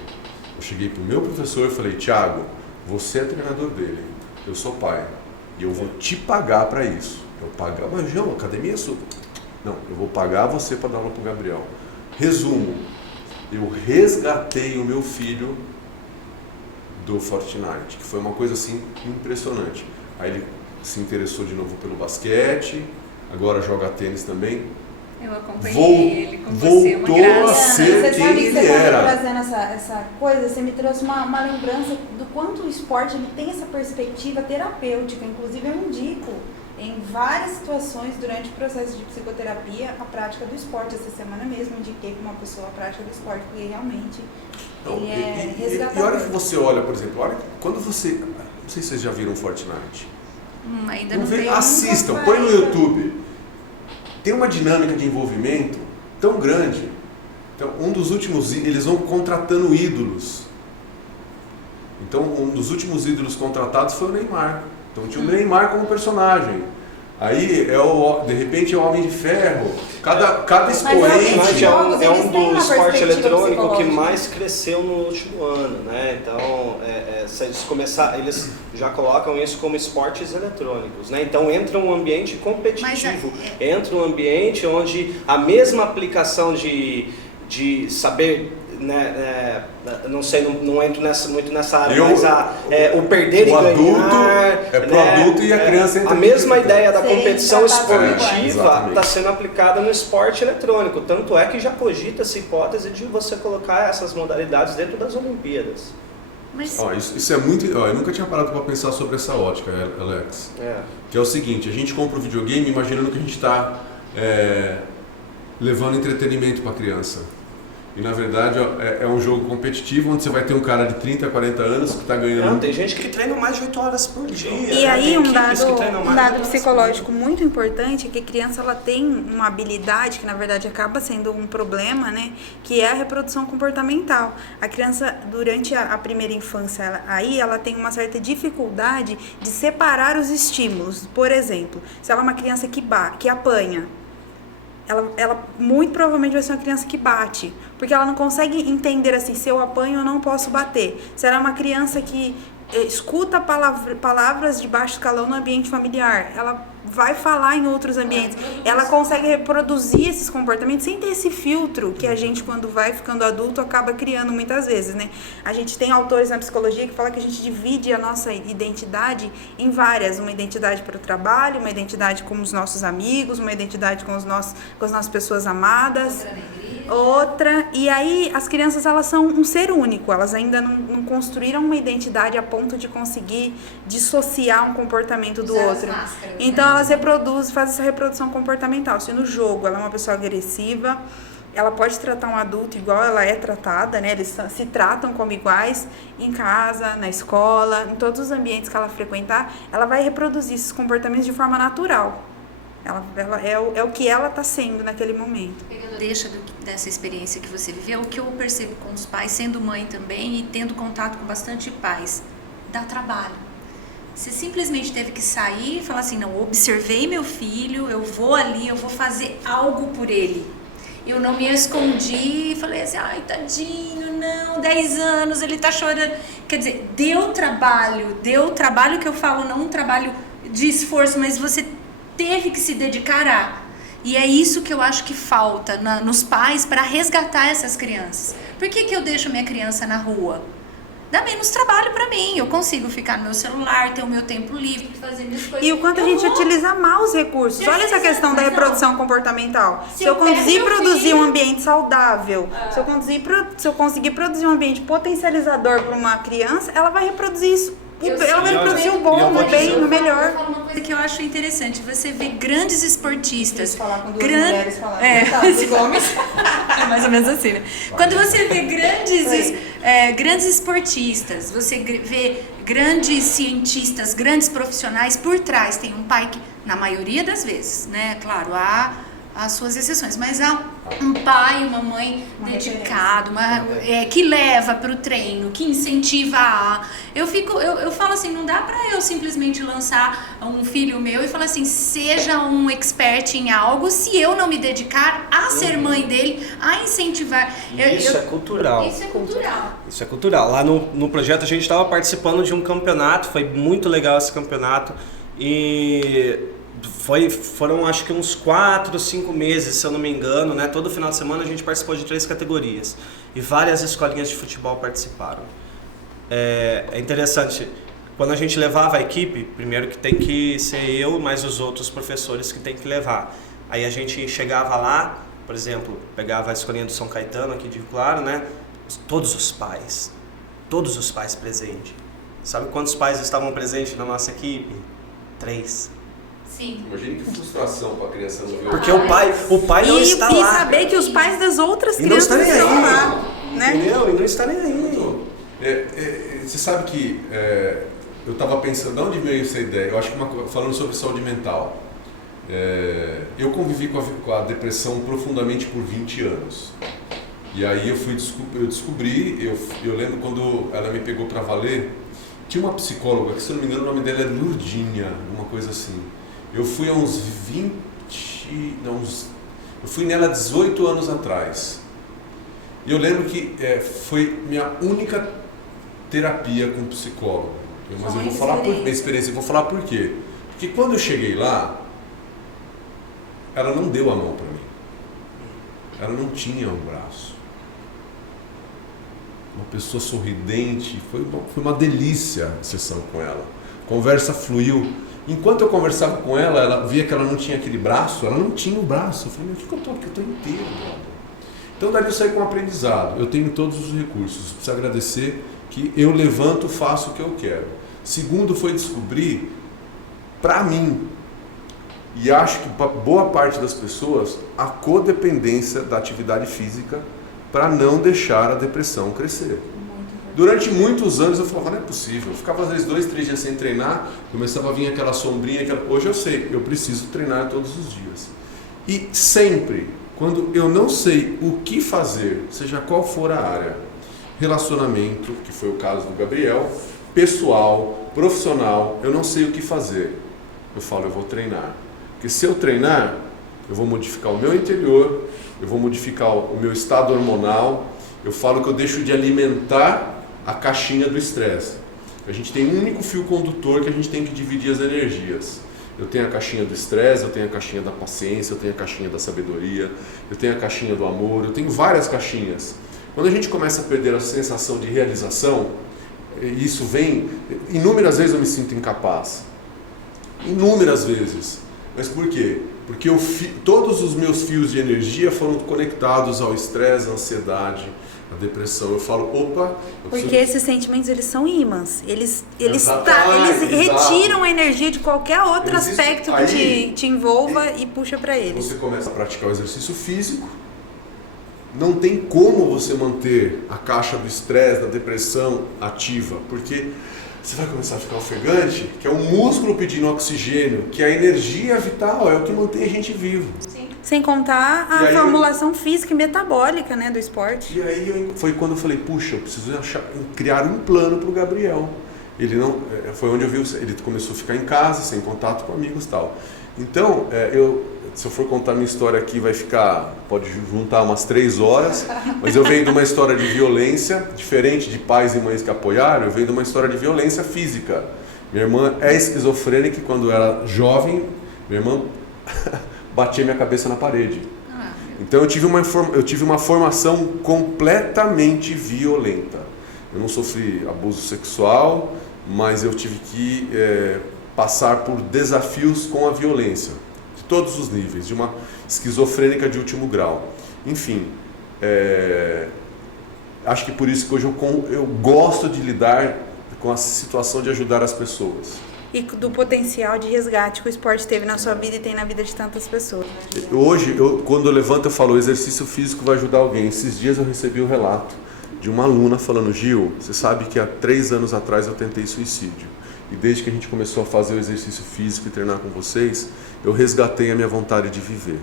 Eu cheguei para o meu professor e falei, Thiago, você é treinador dele, eu sou pai, e eu vou te pagar para isso. Eu pagar, mas João, a academia é sua. Não, eu vou pagar você para dar aula para o Gabriel. Resumo, eu resgatei o meu filho do Fortnite, que foi uma coisa assim impressionante. Aí ele se interessou de novo pelo basquete, agora joga tênis também. Eu acompanhei ele com você, uma graça. Voltou a ser quem ele era. Você trazendo essa coisa, você me trouxe uma lembrança do quanto o esporte ele tem essa perspectiva terapêutica. Inclusive eu indico em várias situações durante o processo de psicoterapia a prática do esporte. Essa semana mesmo indiquei para uma pessoa a prática do esporte, porque realmente ele é resgatador. E a hora que você olha, por exemplo, quando você... Não sei se vocês já viram Fortnite. Ainda não tem. Assistam, põe no YouTube. Tem uma dinâmica de envolvimento tão grande. Então, eles vão contratando ídolos. Então, um dos últimos ídolos contratados foi o Neymar. Então, tinha o Neymar como personagem. Aí, de repente, é o Homem de Ferro. Cada expoente... É um dos esportes eletrônicos que mais cresceu no último ano, né? Então, eles já colocam isso como esportes eletrônicos, né? Então, entra um ambiente competitivo, entra um ambiente onde a mesma aplicação de saber... Né, não sei, não entro muito nessa área, mas o perder e ganhar... adulto é pro adulto e a criança entra. A mesma ideia da competição esportiva está sendo aplicada no esporte eletrônico, tanto é que já cogita-se a hipótese de você colocar essas modalidades dentro das Olimpíadas. Mas... Isso é muito... eu nunca tinha parado para pensar sobre essa ótica, Alex. Que é o seguinte, a gente compra o videogame imaginando que a gente está levando entretenimento para a criança. E na verdade é um jogo competitivo onde você vai ter um cara de 30, 40 anos que está ganhando... Não, tem gente que treina mais de 8 horas por dia. E aí um dado psicológico muito importante é que a criança ela tem uma habilidade que na verdade acaba sendo um problema, né? Que é a reprodução comportamental. A criança durante a primeira infância ela tem uma certa dificuldade de separar os estímulos. Por exemplo, se ela é uma criança que apanha, ela muito provavelmente vai ser uma criança que bate, porque ela não consegue entender assim, se eu apanho eu não posso bater. Se ela é uma criança que escuta palavras de baixo escalão no ambiente familiar, ela vai falar em outros ambientes, ela consegue reproduzir esses comportamentos sem ter esse filtro que a gente, quando vai ficando adulto, acaba criando muitas vezes, né? A gente tem autores na psicologia que falam que a gente divide a nossa identidade em várias, uma identidade para o trabalho, uma identidade com os nossos amigos, uma identidade com as nossas pessoas amadas, outra, e aí as crianças, elas são um ser único, elas ainda não construíram uma identidade a ponto de conseguir dissociar um comportamento do outro. Então elas fazem essa reprodução comportamental. Se no jogo ela é uma pessoa agressiva, ela pode tratar um adulto igual ela é tratada, né? Eles se tratam como iguais em casa, na escola, em todos os ambientes que ela frequentar, ela vai reproduzir esses comportamentos de forma natural. Ela é o que ela está sendo naquele momento. Deixa dessa experiência que você viveu, o que eu percebo com os pais, sendo mãe também e tendo contato com bastante pais, dá trabalho. Você simplesmente teve que sair e falar assim, não, observei meu filho, eu vou ali, eu vou fazer algo por ele. Eu não me escondi e falei assim, ai, tadinho, não, 10 anos, ele tá chorando. Quer dizer, deu trabalho que eu falo, não um trabalho de esforço, mas você teve que se dedicar E é isso que eu acho que falta nos pais para resgatar essas crianças. Por que eu deixo minha criança na rua? Dá menos trabalho para mim, eu consigo ficar no meu celular, ter o meu tempo livre, fazer minhas coisas. E o quanto a gente utiliza mal os recursos. Olha essa questão da reprodução comportamental. Se eu conseguir produzir um ambiente saudável, se eu conseguir produzir um ambiente potencializador para uma criança, ela vai reproduzir isso. Ela vai reproduzir o bom, o bem, o melhor. Eu falo uma coisa que eu acho interessante, você vê grandes esportistas. Falar com duas mulheres falando. Dos homens. É mais ou menos assim, né? Quando você vê grandes esportistas, você vê grandes cientistas, grandes profissionais, por trás tem um pai que, na maioria das vezes, né? Claro, há as suas exceções, mas há um pai e uma mãe dedicado, que leva para o treino, que incentiva eu falo assim, não dá para eu simplesmente lançar um filho meu e falar assim, seja um expert em algo, se eu não me dedicar a ser mãe dele, a incentivar. Isso é cultural. Isso é cultural. Isso é cultural. Lá no projeto a gente estava participando de um campeonato, foi muito legal esse campeonato e foram acho que uns 4 ou 5 meses, se eu não me engano, né? Todo final de semana a gente participou de 3 categorias e várias escolinhas de futebol participaram. É interessante, quando a gente levava a equipe, primeiro que tem que ser eu mais os outros professores que tem que levar. Aí a gente chegava lá, por exemplo, pegava a escolinha do São Caetano aqui de Rio Claro, né? Todos os pais presentes. Sabe quantos pais estavam presentes na nossa equipe? 3. Sim. Imagina que frustração para a criança não ver. Porque o pai não está lá. E saber que os pais das outras crianças estão lá, né? Entendeu? E não está nem aí. Você sabe que eu estava pensando, de onde veio essa ideia? Eu acho que falando sobre saúde mental. Eu convivi com a depressão profundamente por 20 anos. E aí eu descobri, eu lembro quando ela me pegou para valer, tinha uma psicóloga, que se eu não me engano o nome dela é Lurdinha, alguma coisa assim. Eu fui há uns eu fui nela 18 anos atrás. E eu lembro que foi minha única terapia com psicólogo. Mas eu vou falar por minha experiência, eu vou falar por quê. Porque quando eu cheguei lá, ela não deu a mão para mim. Ela não tinha um braço. Uma pessoa sorridente, foi uma delícia a sessão com ela. A conversa fluiu. Enquanto eu conversava com ela, ela via que ela não tinha aquele braço, ela não tinha o braço. Eu falei, o que eu estou aqui? Eu estou inteiro. Então dali eu saí com um aprendizado. Eu tenho todos os recursos. Preciso agradecer que eu levanto, faço o que eu quero. Segundo foi descobrir, para mim, e acho que para boa parte das pessoas, a codependência da atividade física para não deixar a depressão crescer. Durante muitos anos eu falava, não é possível, eu ficava às vezes 2, 3 dias sem treinar, começava a vir aquela sombrinha, hoje eu sei, eu preciso treinar todos os dias. E sempre, quando eu não sei o que fazer, seja qual for a área, relacionamento, que foi o caso do Gabriel, pessoal, profissional, eu não sei o que fazer, eu falo, eu vou treinar. Porque se eu treinar, eu vou modificar o meu interior, eu vou modificar o meu estado hormonal, eu falo que eu deixo de alimentar a caixinha do estresse. A gente tem um único fio condutor que a gente tem que dividir as energias. Eu tenho a caixinha do estresse, eu tenho a caixinha da paciência, eu tenho a caixinha da sabedoria, eu tenho a caixinha do amor, eu tenho várias caixinhas. Quando a gente começa a perder a sensação de realização, isso vem, inúmeras vezes eu me sinto incapaz. Inúmeras vezes. Mas por quê? Porque todos os meus fios de energia foram conectados ao estresse, à ansiedade, à depressão. Eu falo, opa... Porque esses sentimentos, eles são ímãs. Eles Exato. retiram a energia de qualquer outro Existe- aspecto aí- que te envolva e puxa para eles. Você começa a praticar o exercício físico, não tem como você manter a caixa do estresse, da depressão ativa, porque você vai começar a ficar ofegante, que é o músculo pedindo oxigênio, que é a energia vital, é o que mantém a gente vivo. Sem contar E a aí- formulação física e metabólica, né, do esporte. E aí foi quando eu falei, puxa, eu preciso criar um plano para o Gabriel. Ele não, foi onde eu vi, ele começou a ficar em casa, sem contato com amigos e tal. Então, se eu for contar minha história aqui, pode juntar umas 3 horas, mas eu venho de uma história de violência, diferente de pais e mães que apoiaram, eu venho de uma história de violência física. Minha irmã é esquizofrênica e quando era jovem, minha irmã batia minha cabeça na parede. Então eu tive uma formação completamente violenta. Eu não sofri abuso sexual, mas eu tive que passar por desafios com a violência, de todos os níveis, de uma esquizofrênica de último grau. Enfim, acho que por isso que hoje eu gosto de lidar com a situação de ajudar as pessoas. E do potencial de resgate que o esporte teve na sua vida e tem na vida de tantas pessoas. Hoje, quando eu levanto, eu falo, o exercício físico vai ajudar alguém. Esses dias eu recebi um relato de uma aluna falando, Gil, você sabe que há 3 anos atrás eu tentei suicídio. E desde que a gente começou a fazer o exercício físico e treinar com vocês, eu resgatei a minha vontade de viver.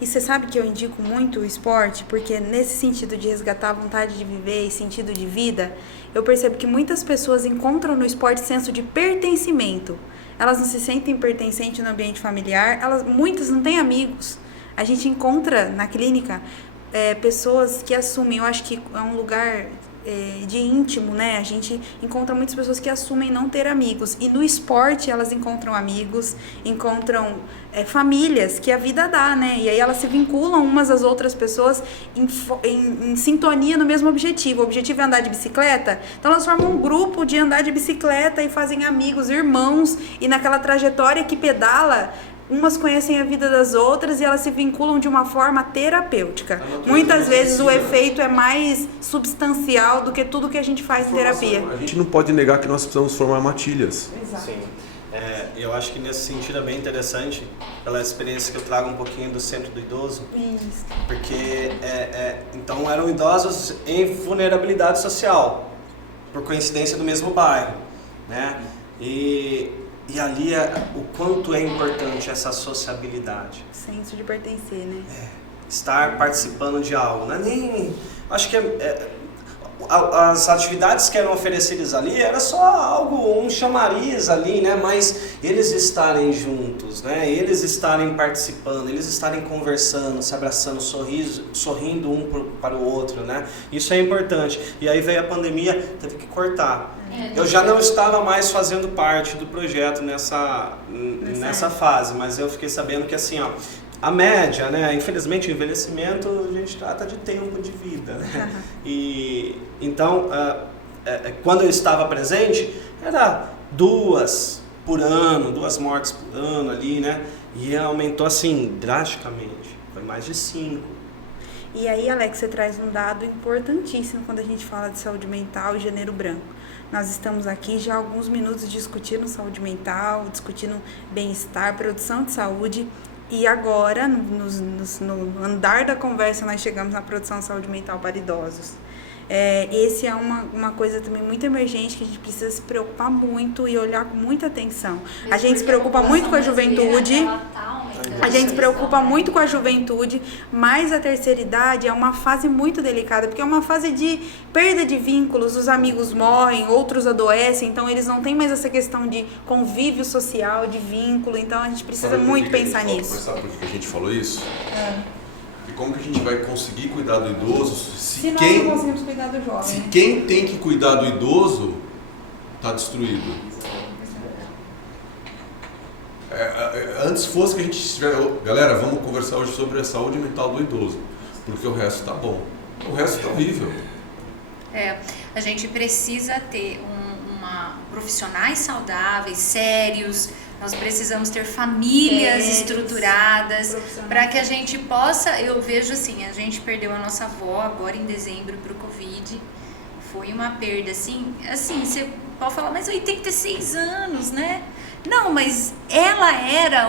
E você sabe que eu indico muito o esporte, porque nesse sentido de resgatar a vontade de viver e sentido de vida, eu percebo que muitas pessoas encontram no esporte senso de pertencimento. Elas não se sentem pertencentes no ambiente familiar, muitas não têm amigos. A gente encontra na clínica pessoas que assumem, eu acho que é um lugar de íntimo, né? A gente encontra muitas pessoas que assumem não ter amigos. E no esporte elas encontram amigos, encontram famílias que a vida dá, né? E aí elas se vinculam umas às outras pessoas em sintonia no mesmo objetivo. O objetivo é andar de bicicleta, então elas formam um grupo de andar de bicicleta e fazem amigos, irmãos, e naquela trajetória que pedala, umas conhecem a vida das outras e elas se vinculam de uma forma terapêutica. Muitas vezes o efeito é mais substancial do que tudo que a gente faz em terapia. A gente não pode negar que nós precisamos formar matilhas. Exato. Sim. Eu acho que nesse sentido é bem interessante, pela experiência que eu trago um pouquinho do Centro do Idoso, Isso. porque então eram idosos em vulnerabilidade social, por coincidência do mesmo bairro, né? E ali o quanto é importante essa sociabilidade. Senso de pertencer, né? Estar participando de algo, né? Acho que as atividades que eram oferecidas ali era só algo, um chamariz ali, né? Mas eles estarem juntos, né? Eles estarem participando, eles estarem conversando, se abraçando, sorrindo um para o outro, né? Isso é importante. E aí veio a pandemia, teve que cortar. Eu já não estava mais fazendo parte do projeto nessa fase, mas eu fiquei sabendo que assim, ó, a média, né? Infelizmente o envelhecimento a gente trata de tempo de vida, né? E então quando eu estava presente era 2 por ano, 2 mortes por ano ali, né? E aumentou assim drasticamente, foi mais de 5. E aí, Alex, você traz um dado importantíssimo quando a gente fala de saúde mental e gênero branco. Nós estamos aqui já há alguns minutos discutindo saúde mental, discutindo bem-estar, produção de saúde. E agora, no andar da conversa, nós chegamos na produção de saúde mental para idosos. Esse é uma coisa também muito emergente que a gente precisa se preocupar muito e olhar com muita atenção. A gente se preocupa muito com a juventude. A gente se preocupa muito com a juventude, mas a terceira idade é uma fase muito delicada, porque é uma fase de perda de vínculos, os amigos morrem, outros adoecem, então eles não têm mais essa questão de convívio social, de vínculo, então a gente precisa muito pensar nisso. Mas sabe por que a gente falou isso? E como que a gente vai conseguir cuidar do idoso Se nós não conseguimos cuidar do jovem. Se quem tem que cuidar do idoso está destruído. Antes fosse que a gente estivesse... Galera, vamos conversar hoje sobre a saúde mental do idoso, porque o resto tá bom. O resto tá horrível. A gente precisa ter profissionais saudáveis, sérios. Nós precisamos ter famílias estruturadas para que a gente possa... Eu vejo assim, a gente perdeu a nossa avó agora em dezembro para o Covid. Foi uma perda, assim, você pode falar, mas 86 anos, né? Não, mas ela era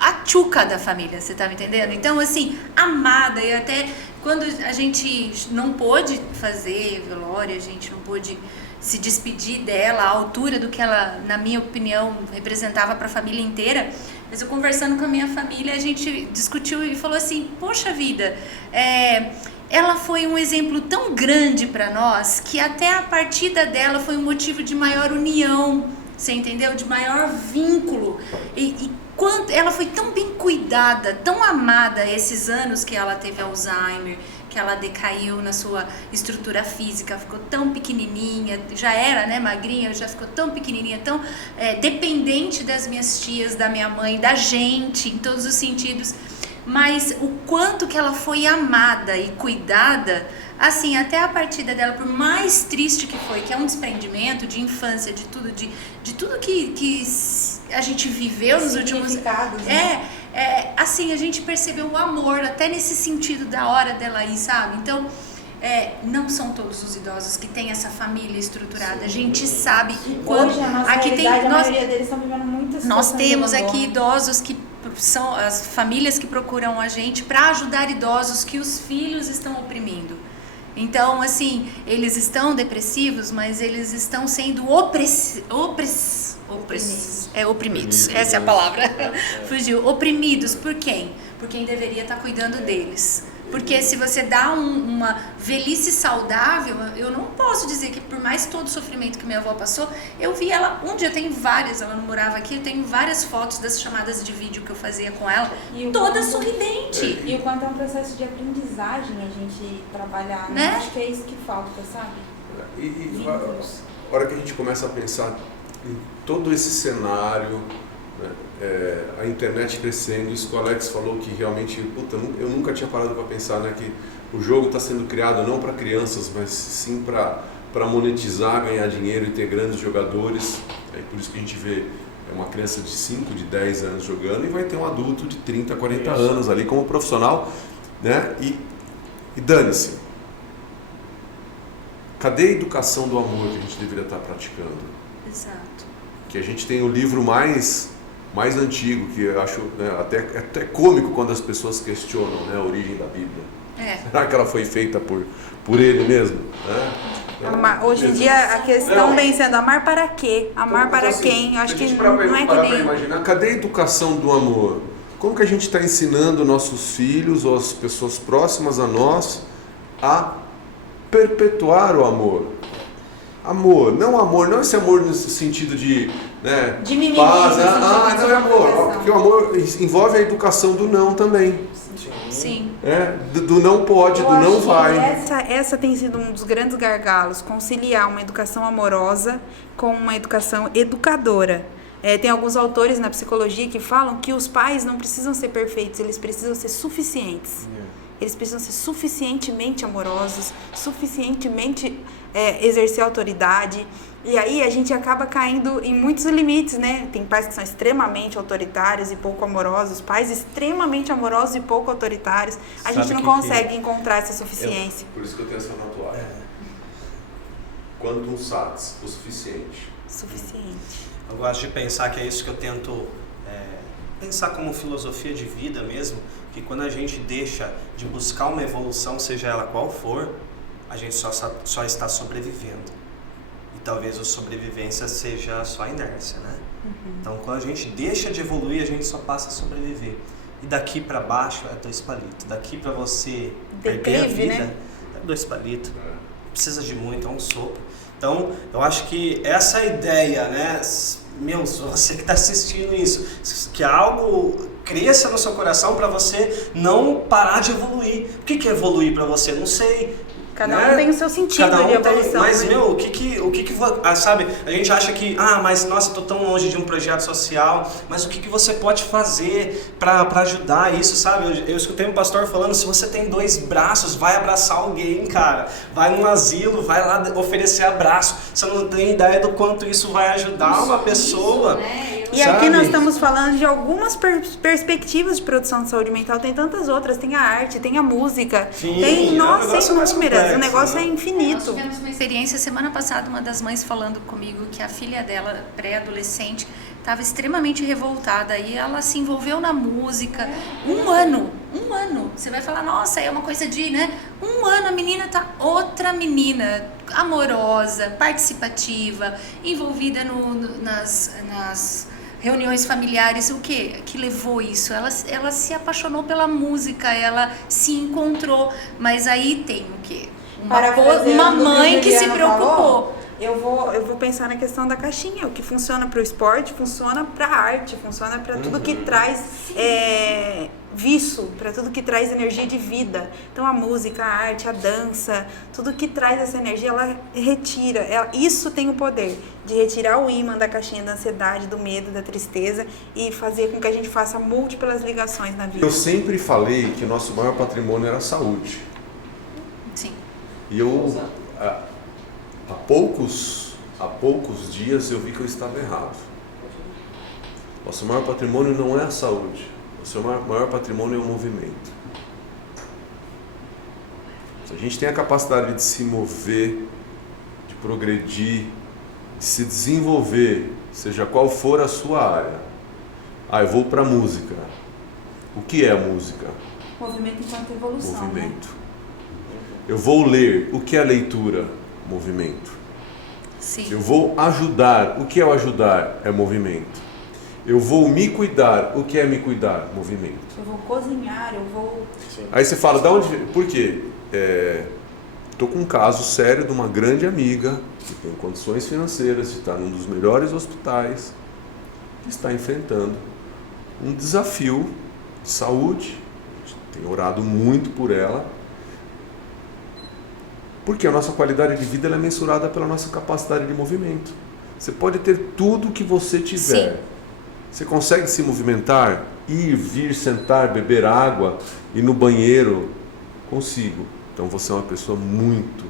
a tchuca da família, você tá me entendendo? Então, assim, amada, e até quando a gente não pôde fazer velório, a gente não pôde se despedir dela à altura do que ela, na minha opinião, representava para a família inteira, mas eu conversando com a minha família, a gente discutiu e falou assim, poxa vida, ela foi um exemplo tão grande para nós que até a partida dela foi um motivo de maior união, você entendeu? De maior vínculo. E quanto ela foi tão bem cuidada, tão amada esses anos que ela teve Alzheimer, que ela decaiu na sua estrutura física, ficou tão pequenininha, já era, né, magrinha, já ficou tão pequenininha, tão dependente das minhas tias, da minha mãe, da gente, em todos os sentidos. Mas o quanto que ela foi amada e cuidada, assim, até a partida dela, por mais triste que foi, que é um desprendimento de infância, de tudo que a gente viveu nos últimos anos. Né? Assim, a gente percebeu o amor, até nesse sentido da hora dela ir, sabe? Então, não são todos os idosos que têm essa família estruturada. Sim, a gente sabe o quanto... Hoje, a nossa realidade, a maioria deles estão vivendo muitas situações. Nós temos aqui idosos que são as famílias que procuram a gente para ajudar idosos que os filhos estão oprimindo. Então, assim, eles estão depressivos, mas eles estão sendo oprimidos. Essa é a palavra. Fugiu. Oprimidos por quem? Por quem deveria estar cuidando deles. Porque se você dá uma velhice saudável, eu não posso dizer que por mais todo o sofrimento que minha avó passou, eu vi ela, um dia, eu tenho várias, ela não morava aqui, eu tenho várias fotos das chamadas de vídeo que eu fazia com ela, toda sorridente. E o quanto é um processo de aprendizagem a gente trabalhar, né? Acho que é isso que falta, sabe? E a hora que a gente começa a pensar em todo esse cenário, né, a internet crescendo, isso que o Alex falou que realmente, eu nunca tinha parado para pensar, né, que o jogo está sendo criado não para crianças, mas sim para monetizar, ganhar dinheiro e ter grandes jogadores. É por isso que a gente vê uma criança de 5, de 10 anos jogando e vai ter um adulto de 30, 40 anos ali como profissional, né? E dane-se. Cadê a educação do amor que a gente deveria estar praticando? Exato. Que a gente tem o livro mais antigo, que eu acho, né, até cômico quando as pessoas questionam, né, a origem da Bíblia. Será que ela foi feita por ele mesmo? Né? Hoje em dia a questão vem sendo amar para quê? Amar então, para assim, quem? Eu acho que não é que nem... imaginar, cadê a educação do amor? Como que a gente está ensinando nossos filhos ou as pessoas próximas a nós a perpetuar o amor? Amor, não esse amor no sentido de, né, de mimimi, paz, não é amor, porque o amor envolve a educação do não também. Sim. Do não pode, do não vai. Essa tem sido um dos grandes gargalos, conciliar uma educação amorosa com uma educação educadora. Tem alguns autores na psicologia que falam que os pais não precisam ser perfeitos, eles precisam ser suficientes. Eles precisam ser suficientemente amorosos, suficientemente exercer autoridade. E aí a gente acaba caindo em muitos limites, né? Tem pais que são extremamente autoritários e pouco amorosos, pais extremamente amorosos e pouco autoritários. A gente não consegue encontrar essa suficiência. Por isso que eu tenho essa tatuagem. Quantum satis, o suficiente. Suficiente. Eu gosto de pensar que é isso que eu tento pensar como filosofia de vida mesmo, que quando a gente deixa de buscar uma evolução, seja ela qual for, a gente só está sobrevivendo. E talvez a sobrevivência seja só a inércia, né? Então, quando a gente deixa de evoluir, a gente só passa a sobreviver. E daqui para baixo é 2 palitos. Daqui para você perder a vida, né? É 2 palitos. Não precisa de muito, é um sopro. Então, eu acho que essa ideia, né? Você que está assistindo isso, que algo cresça no seu coração para você não parar de evoluir. O que é evoluir para você? Não sei. Cada um tem o seu sentido Cada um de evolução. Mas, né? meu, sabe, a gente acha que, mas nossa, eu tô tão longe de um projeto social, mas o que você pode fazer pra ajudar isso, sabe? Eu escutei um pastor falando, se você tem 2 braços, vai abraçar alguém, cara. Vai num asilo, vai lá oferecer abraço. Você não tem ideia do quanto isso vai ajudar uma pessoa. Isso, né? E aqui nós estamos falando de algumas perspectivas de produção de saúde mental, tem tantas outras, tem a arte, tem a música, Sim, tem, nossa, mais inúmeras, complexo, o negócio né? é Nós infinito. tivemos uma experiência semana passada, uma das mães falando comigo que a filha dela, pré-adolescente, estava extremamente revoltada e ela se envolveu na música. Um ano. Você vai falar, nossa, é uma coisa de, né? Um ano a menina tá outra menina, amorosa, participativa, envolvida nas reuniões familiares. O que levou isso? Ela se apaixonou pela música, ela se encontrou, mas aí tem o quê? Uma mãe que se preocupou. Eu vou pensar na questão da caixinha. O que funciona para o esporte, funciona para a arte, funciona para tudo que traz vício, para tudo que traz energia de vida. Então a música, a arte, a dança, tudo que traz essa energia, ela retira. Isso tem o poder de retirar o ímã da caixinha da ansiedade, do medo, da tristeza e fazer com que a gente faça múltiplas ligações na vida. Eu sempre falei que o nosso maior patrimônio era a saúde. Sim. E eu, há poucos dias, eu vi que eu estava errado. Nosso maior patrimônio não é a saúde. O seu maior patrimônio é o movimento. Se a gente tem a capacidade de se mover, de progredir, de se desenvolver, seja qual for a sua área. Eu vou para a música. O que é a música? Movimento enquanto evolução. Movimento. Eu vou ler. O que é a leitura? Movimento. Sim. Eu vou ajudar. O que é o ajudar? É movimento. Eu vou me cuidar. O que é me cuidar? Movimento. Eu vou cozinhar, eu vou... Aí você fala, da onde... Por quê? Estou com um caso sério de uma grande amiga que tem condições financeiras de estar num dos melhores hospitais, que está enfrentando um desafio de saúde. Tenho orado muito por ela, porque a nossa qualidade de vida ela é mensurada pela nossa capacidade de movimento. Você pode ter tudo o que você tiver. Sim. Você consegue se movimentar, ir, vir, sentar, beber água, ir no banheiro? Consigo. Então você é uma pessoa muito,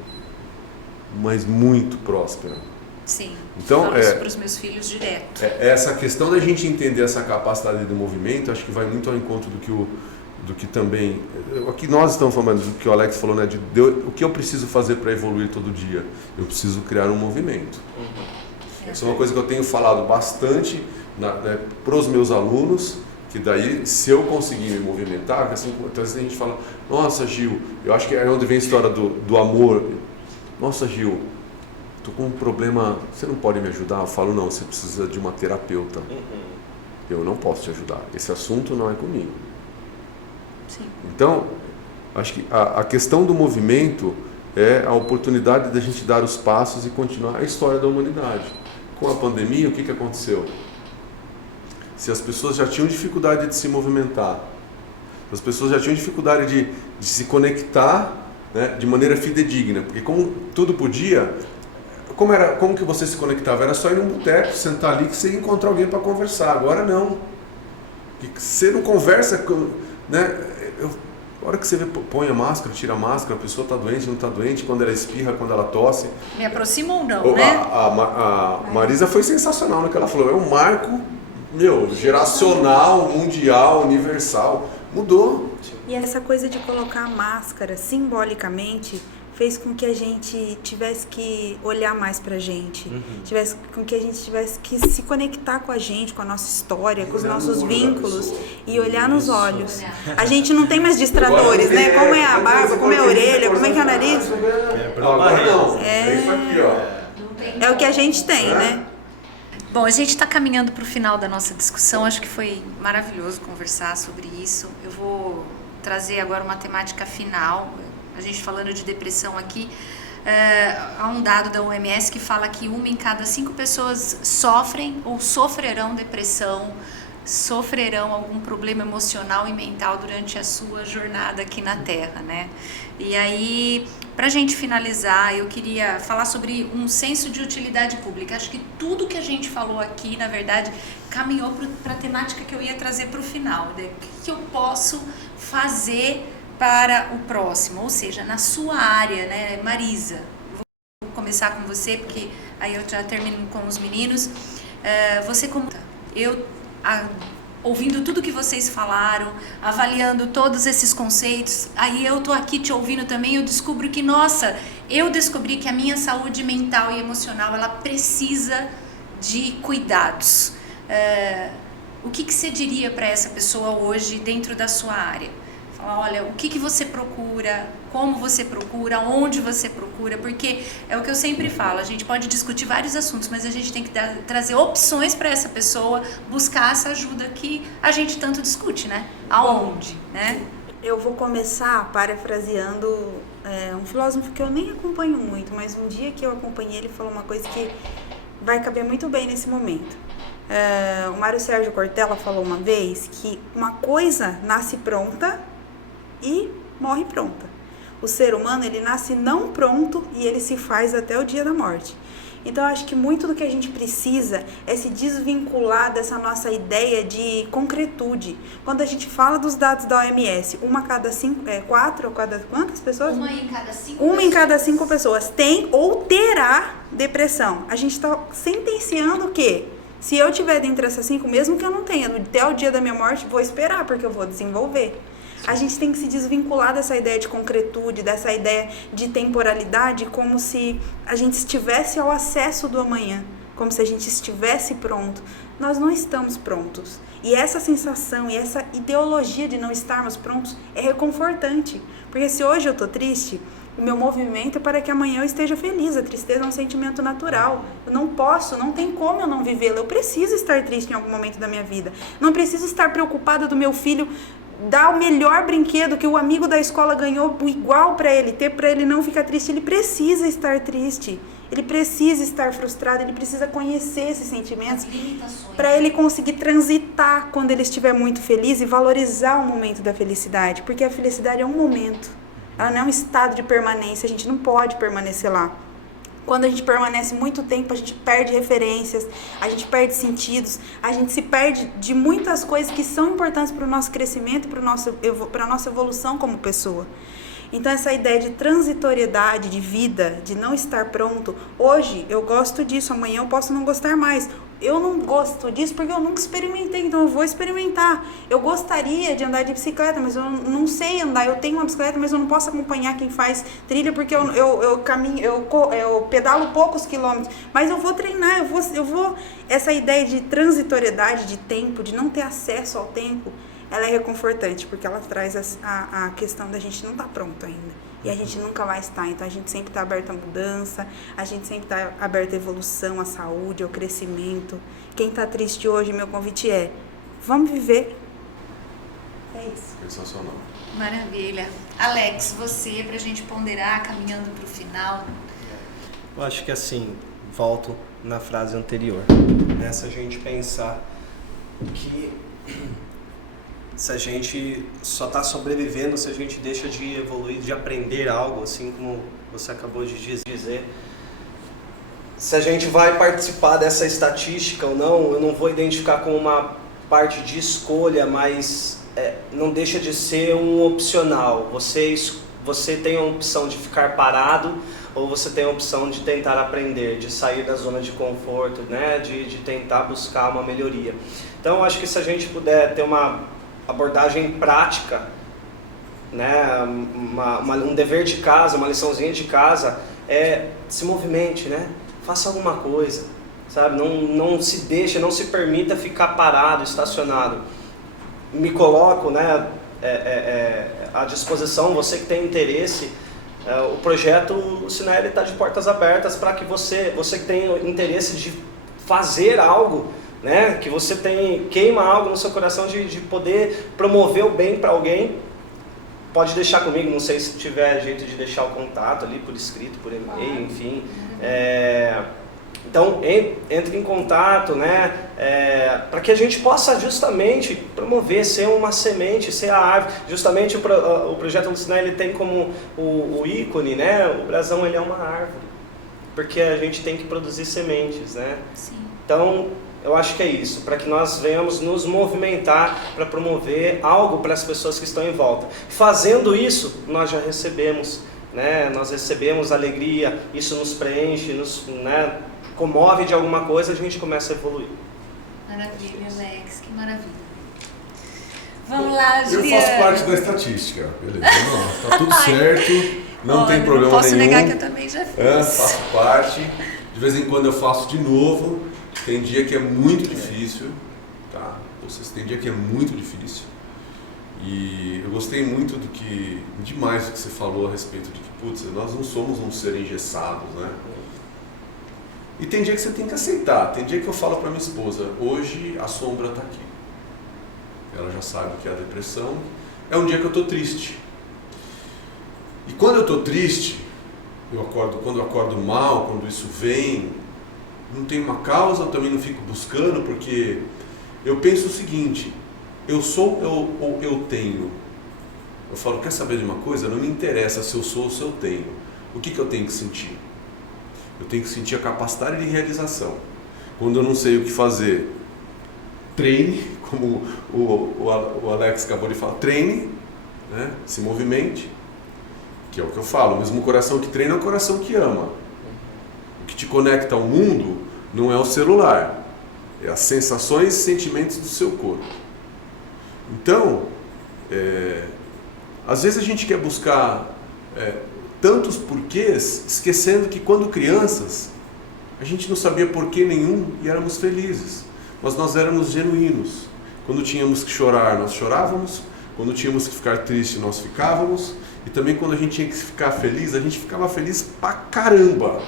mas muito próspera. Sim. Então, falo isso para os meus filhos direto. Essa questão da gente entender essa capacidade de movimento, acho que vai muito ao encontro do que também... Aqui nós estamos falando do que o Alex falou, né? O que eu preciso fazer para evoluir todo dia? Eu preciso criar um movimento. Isso é uma coisa que eu tenho falado bastante para os meus alunos, que daí, se eu conseguir me movimentar, assim, às vezes a gente fala, nossa, Gil, eu acho que é onde vem a história do amor. Nossa, Gil, estou com um problema, você não pode me ajudar? Eu falo, não, você precisa de uma terapeuta. Eu não posso te ajudar, esse assunto não é comigo. Sim. Então, acho que a questão do movimento é a oportunidade da gente dar os passos e continuar a história da humanidade. Com a pandemia, o que aconteceu? Se as pessoas já tinham dificuldade de se movimentar, as pessoas já tinham dificuldade de se conectar, né, de maneira fidedigna, porque como tudo podia, como que você se conectava? Era só ir num boteco, sentar ali que você ia encontrar alguém para conversar. Agora não. Você não conversa, né? A hora que você põe a máscara, tira a máscara, a pessoa está doente, não está doente, quando ela espirra, quando ela tosse. Me aproxima ou não, né? A Marisa foi sensacional no que ela falou. É um marco, geracional, mundial, universal. Mudou. E essa coisa de colocar a máscara simbolicamente fez com que a gente tivesse que olhar mais pra gente, com que a gente tivesse que se conectar com a gente, com a nossa história, com os nossos vínculos e olhar nos olhos. A gente não tem mais distratores, né? Como é a barba, como é a orelha, como é que é o nariz? Agora não. É isso aqui, ó. É o que a gente tem, né? Bom, a gente está caminhando para o final da nossa discussão. Acho que foi maravilhoso conversar sobre isso. Eu vou trazer agora uma temática final. A gente falando de depressão aqui, há um dado da OMS que fala que 1 em cada 5 pessoas sofrem ou sofrerão depressão sofrerão algum problema emocional e mental durante a sua jornada aqui na Terra, né? E aí, para a gente finalizar, eu queria falar sobre um senso de utilidade pública. Acho que tudo que a gente falou aqui, na verdade, caminhou para a temática que eu ia trazer para o final, né? O que eu posso fazer para o próximo, ou seja, na sua área, né, Marisa? Vou começar com você, porque aí eu já termino com os meninos. Você como... ouvindo tudo que vocês falaram, avaliando todos esses conceitos, aí eu tô aqui te ouvindo também, eu descubro que, eu descobri que a minha saúde mental e emocional, ela precisa de cuidados. O que você diria para essa pessoa hoje dentro da sua área? Falar, olha, o que você procura, como você procura, onde você procura, porque é o que eu sempre falo, a gente pode discutir vários assuntos, mas a gente tem que trazer opções para essa pessoa buscar essa ajuda que a gente tanto discute, né? Aonde, né? Eu vou começar parafraseando um filósofo que eu nem acompanho muito, mas um dia que eu acompanhei, ele falou uma coisa que vai caber muito bem nesse momento. O Mário Sérgio Cortella falou uma vez que uma coisa nasce pronta e morre pronta. O ser humano, ele nasce não pronto e ele se faz até o dia da morte. Então, eu acho que muito do que a gente precisa é se desvincular dessa nossa ideia de concretude. Quando a gente fala dos dados da OMS, uma a cada 4 ou cada quantas pessoas? Uma em cada 5 pessoas tem ou terá depressão. A gente está sentenciando o quê? Se eu tiver dentre essas 5, mesmo que eu não tenha, até o dia da minha morte, vou esperar, porque eu vou desenvolver. A gente tem que se desvincular dessa ideia de concretude, dessa ideia de temporalidade, como se a gente estivesse ao acesso do amanhã, como se a gente estivesse pronto. Nós não estamos prontos. E essa sensação e essa ideologia de não estarmos prontos é reconfortante. Porque se hoje eu estou triste, o meu movimento é para que amanhã eu esteja feliz. A tristeza é um sentimento natural. Eu não tem como eu não vivê-la. Eu preciso estar triste em algum momento da minha vida. Não preciso estar preocupada do meu filho dar o melhor brinquedo que o amigo da escola ganhou igual para ele não ficar triste. Ele precisa estar triste, ele precisa estar frustrado, ele precisa conhecer esses sentimentos para ele conseguir transitar quando ele estiver muito feliz e valorizar o momento da felicidade, porque a felicidade é um momento, ela não é um estado de permanência, a gente não pode permanecer lá. Quando a gente permanece muito tempo, a gente perde referências, a gente perde sentidos, a gente se perde de muitas coisas que são importantes para o nosso crescimento, para a nossa evolução como pessoa. Então, essa ideia de transitoriedade, de vida, de não estar pronto, hoje eu gosto disso, amanhã eu posso não gostar mais. Eu não gosto disso porque eu nunca experimentei, então eu vou experimentar. Eu gostaria de andar de bicicleta, mas eu não sei andar. Eu tenho uma bicicleta, mas eu não posso acompanhar quem faz trilha porque eu pedalo poucos quilômetros. Mas eu vou treinar, eu vou... Essa ideia de transitoriedade, de tempo, de não ter acesso ao tempo, ela é reconfortante, porque ela traz a questão da gente não estar pronto ainda. E a gente nunca vai estar, então a gente sempre está aberto à mudança, a gente sempre está aberto à evolução, à saúde, ao crescimento. Quem está triste hoje, meu convite é, vamos viver. É isso. Sensacional. Maravilha. Alex, você, para a gente ponderar, caminhando para o final. Eu acho que assim, volto na frase anterior, né? Se a gente pensar que se a gente só está sobrevivendo, se a gente deixa de evoluir, de aprender algo, assim como você acabou de dizer, se a gente vai participar dessa estatística ou não, eu não vou identificar como uma parte de escolha, mas não deixa de ser um opcional. Você tem a opção de ficar parado ou você tem a opção de tentar aprender, de sair da zona de conforto, né? de tentar buscar uma melhoria. Então, acho que se a gente puder ter uma abordagem prática, né? Um dever de casa, uma liçãozinha de casa, se movimente, né? Faça alguma coisa, sabe? Não se deixe, não se permita ficar parado, estacionado. Me coloco, né, à disposição, você que tem interesse. O projeto, o Sinai está de portas abertas para que você que tem interesse de fazer algo, né, que você queima algo no seu coração de poder promover o bem para alguém, pode deixar comigo, não sei se tiver jeito de deixar o contato ali por escrito, por e-mail, enfim. Então, entre em contato, né, para que a gente possa justamente promover, ser uma semente, ser a árvore. Justamente o Projeto Alucinar, ele tem como o ícone, né, o brasão, ele é uma árvore, porque a gente tem que produzir sementes, né? Sim. Então, eu acho que é isso, para que nós venhamos nos movimentar para promover algo para as pessoas que estão em volta. Fazendo isso, nós já recebemos, né, nós recebemos alegria, isso nos preenche, né, comove de alguma coisa, a gente começa a evoluir. Maravilha, Alex, que maravilha. Vamos lá, Eu Juliana. faço parte da estatística, beleza? Não, tá tudo certo, não tem problema não posso nenhum. negar que eu também já fiz. Faço parte, de vez em quando eu faço de novo, tem dia que é muito difícil, tá? Tem dia que é muito difícil. E eu gostei muito demais do que você falou a respeito de que, putz, nós não somos um ser engessados, né? E tem dia que você tem que aceitar. Tem dia que eu falo para minha esposa, hoje a sombra está aqui. Ela já sabe que é a depressão. É um dia que eu estou triste. E quando eu estou triste, quando eu acordo mal, quando isso vem, não tem uma causa, eu também não fico buscando, porque eu penso o seguinte, eu sou ou eu tenho? Eu falo, quer saber de uma coisa? Não me interessa se eu sou ou se eu tenho. O que eu tenho que sentir? Eu tenho que sentir a capacidade de realização. Quando eu não sei o que fazer, treine, como o Alex acabou de falar, treine, né? Se movimente, que é o que eu falo, o mesmo coração que treina é o coração que ama. O que te conecta ao mundo não é o celular, é as sensações e sentimentos do seu corpo. Então, às vezes a gente quer buscar tantos porquês, esquecendo que quando crianças, a gente não sabia porquê nenhum e éramos felizes, mas nós éramos genuínos. Quando tínhamos que chorar, nós chorávamos, quando tínhamos que ficar triste, nós ficávamos, e também quando a gente tinha que ficar feliz, a gente ficava feliz pra caramba.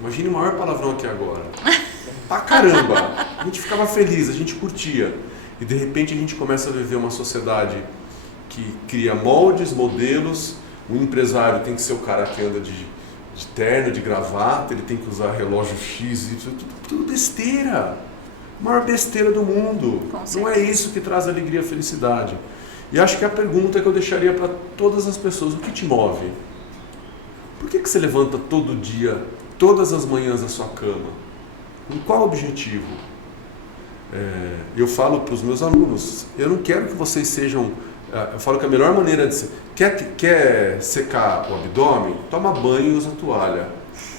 Imagine o maior palavrão aqui agora. Pra caramba. A gente ficava feliz, a gente curtia. E de repente a gente começa a viver uma sociedade que cria moldes, modelos. O empresário tem que ser o cara que anda de terno, de gravata, ele tem que usar relógio X, tudo besteira. A maior besteira do mundo. Não é isso que traz alegria e felicidade. E acho que a pergunta que eu deixaria para todas as pessoas, o que te move? Por que você levanta todo dia, todas as manhãs da sua cama? Com qual objetivo? Eu falo para os meus alunos, eu não quero que vocês sejam... Eu falo que a melhor maneira de... Quer secar o abdômen? Toma banho e usa toalha.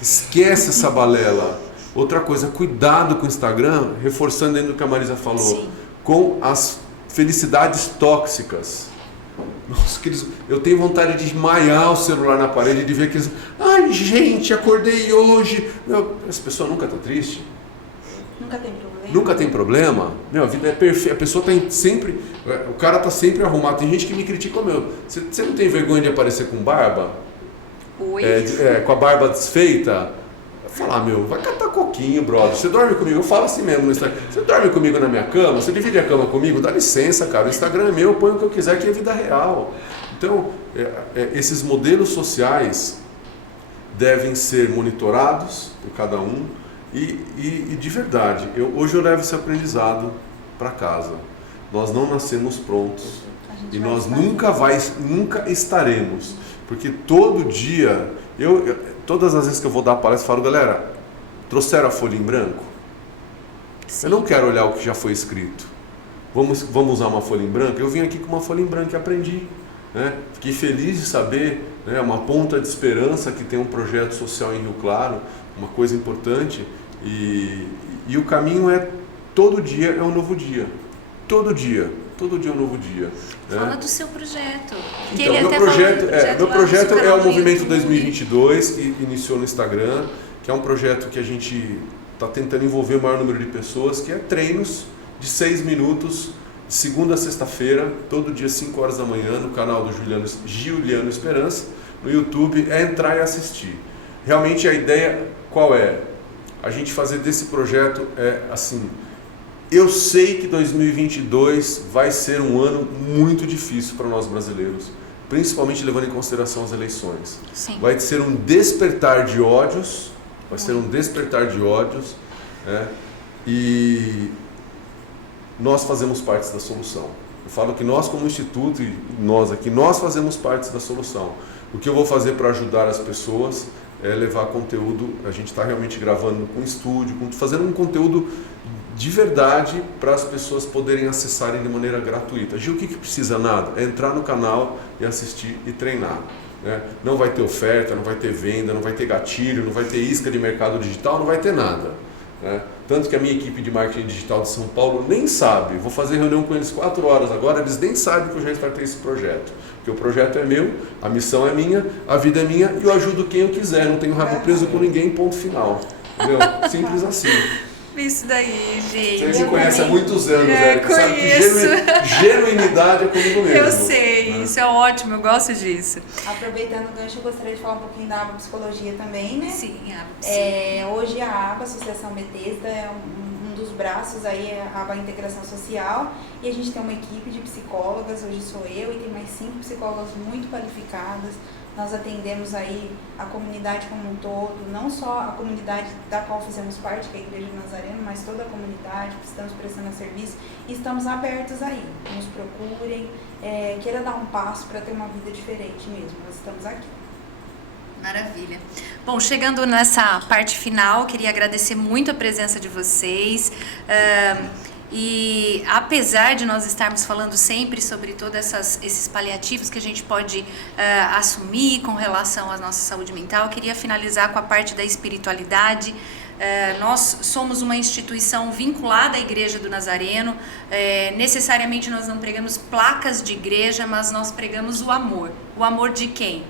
Esquece essa balela. Outra coisa, cuidado com o Instagram, reforçando dentro do que a Marisa falou, sim, com as felicidades tóxicas. Nossa, eu tenho vontade de esmaiar o celular na parede e de ver aqueles... Ai, gente, acordei hoje. Essa pessoa nunca está triste? Nunca tem problema. Nunca tem problema? A vida é perfeita. A pessoa está sempre... O cara está sempre arrumado. Tem gente que me critica, você não tem vergonha de aparecer com barba? Oi? Com a barba desfeita? Falar, vai catar coquinho, brother. Você dorme comigo? Eu falo assim mesmo no Instagram. Você dorme comigo na minha cama? Você divide a cama comigo? Dá licença, cara. O Instagram é meu, eu ponho o que eu quiser, que é vida real. Então, esses modelos sociais devem ser monitorados por cada um e de verdade, hoje eu levo esse aprendizado para casa. Nós não nascemos prontos e nós nunca estaremos, porque todo dia, todas as vezes que eu vou dar palestra, eu falo, galera, trouxeram a folha em branco? Sim. Eu não quero olhar o que já foi escrito. Vamos usar uma folha em branco? Eu vim aqui com uma folha em branco e aprendi. Né? Fiquei feliz de saber, né, uma ponta de esperança que tem um projeto social em Rio Claro, uma coisa importante. E o caminho todo dia é um novo dia. Todo dia é um novo dia. Fala do seu projeto. Então, meu projeto é o Movimento 2022, que iniciou no Instagram, que é um projeto que a gente está tentando envolver o maior número de pessoas, que é treinos de 6 minutos, de segunda a sexta-feira, todo dia 5 horas da manhã, no canal do Juliano Esperança, no YouTube, é entrar e assistir. Realmente a ideia qual é? A gente fazer desse projeto assim... Eu sei que 2022 vai ser um ano muito difícil para nós brasileiros, principalmente levando em consideração as eleições. Sim. Vai ser um despertar de ódios, vai ser um despertar de ódios, né? E nós fazemos parte da solução. Eu falo que nós como instituto e nós aqui, nós fazemos parte da solução. O que eu vou fazer para ajudar as pessoas é levar conteúdo, a gente está realmente gravando com estúdio, fazendo um conteúdo de verdade para as pessoas poderem acessarem de maneira gratuita. Gil, o que precisa? Nada, é entrar no canal e assistir e treinar. Né? Não vai ter oferta, não vai ter venda, não vai ter gatilho, não vai ter isca de mercado digital, não vai ter nada. Né? Tanto que a minha equipe de marketing digital de São Paulo nem sabe, vou fazer reunião com eles 4 horas agora, eles nem sabem que eu já startei esse projeto. Porque o projeto é meu, a missão é minha, a vida é minha e eu ajudo quem eu quiser, não tenho rabo preso com ninguém, ponto final. Entendeu? Simples assim. Isso daí, gente. Você me conhece há muitos anos, Érica, sabe que genuinidade é comigo mesmo. Eu sei, isso é ótimo, eu gosto disso. Aproveitando o gancho, eu gostaria de falar um pouquinho da aba Psicologia também, né? Sim, sim. Hoje a aba Associação Bethesda é um dos braços aí, é a aba Integração Social, e a gente tem uma equipe de psicólogas, hoje sou eu e tem mais 5 psicólogas muito qualificadas. Nós atendemos aí a comunidade como um todo, não só a comunidade da qual fazemos parte, que é a Igreja do Nazareno, mas toda a comunidade que estamos prestando serviço e estamos abertos aí. Nos procurem, queira dar um passo para ter uma vida diferente mesmo, nós estamos aqui. Maravilha. Bom, chegando nessa parte final, queria agradecer muito a presença de vocês. E apesar de nós estarmos falando sempre sobre todos esses paliativos que a gente pode assumir com relação à nossa saúde mental, eu queria finalizar com a parte da espiritualidade. Nós somos uma instituição vinculada à Igreja do Nazareno. Necessariamente nós não pregamos placas de igreja, mas nós pregamos o amor. O amor de quem?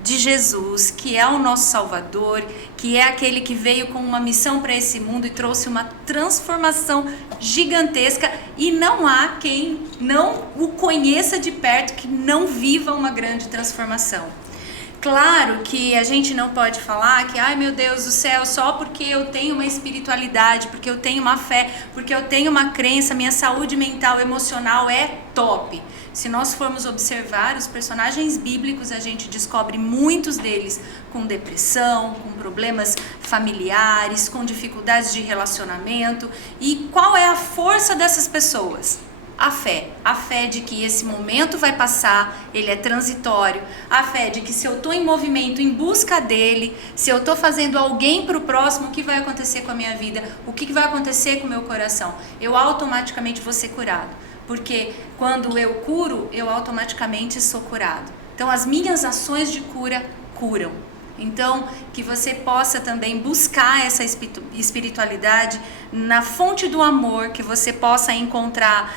De Jesus, que é o nosso Salvador, que é aquele que veio com uma missão para esse mundo e trouxe uma transformação gigantesca, e não há quem não o conheça de perto que não viva uma grande transformação. Claro que a gente não pode falar que, ai meu Deus do céu, só porque eu tenho uma espiritualidade, porque eu tenho uma fé, porque eu tenho uma crença, minha saúde mental, emocional é top. Se nós formos observar os personagens bíblicos, a gente descobre muitos deles com depressão, com problemas familiares, com dificuldades de relacionamento. E qual é a força dessas pessoas? A fé de que esse momento vai passar, ele é transitório, a fé de que se eu estou em movimento em busca dele, se eu estou fazendo alguém para o próximo, o que vai acontecer com a minha vida, o que vai acontecer com o meu coração? Eu automaticamente vou ser curado, porque quando eu curo, eu automaticamente sou curado. Então as minhas ações de cura curam. Então, que você possa também buscar essa espiritualidade na fonte do amor, que você possa encontrar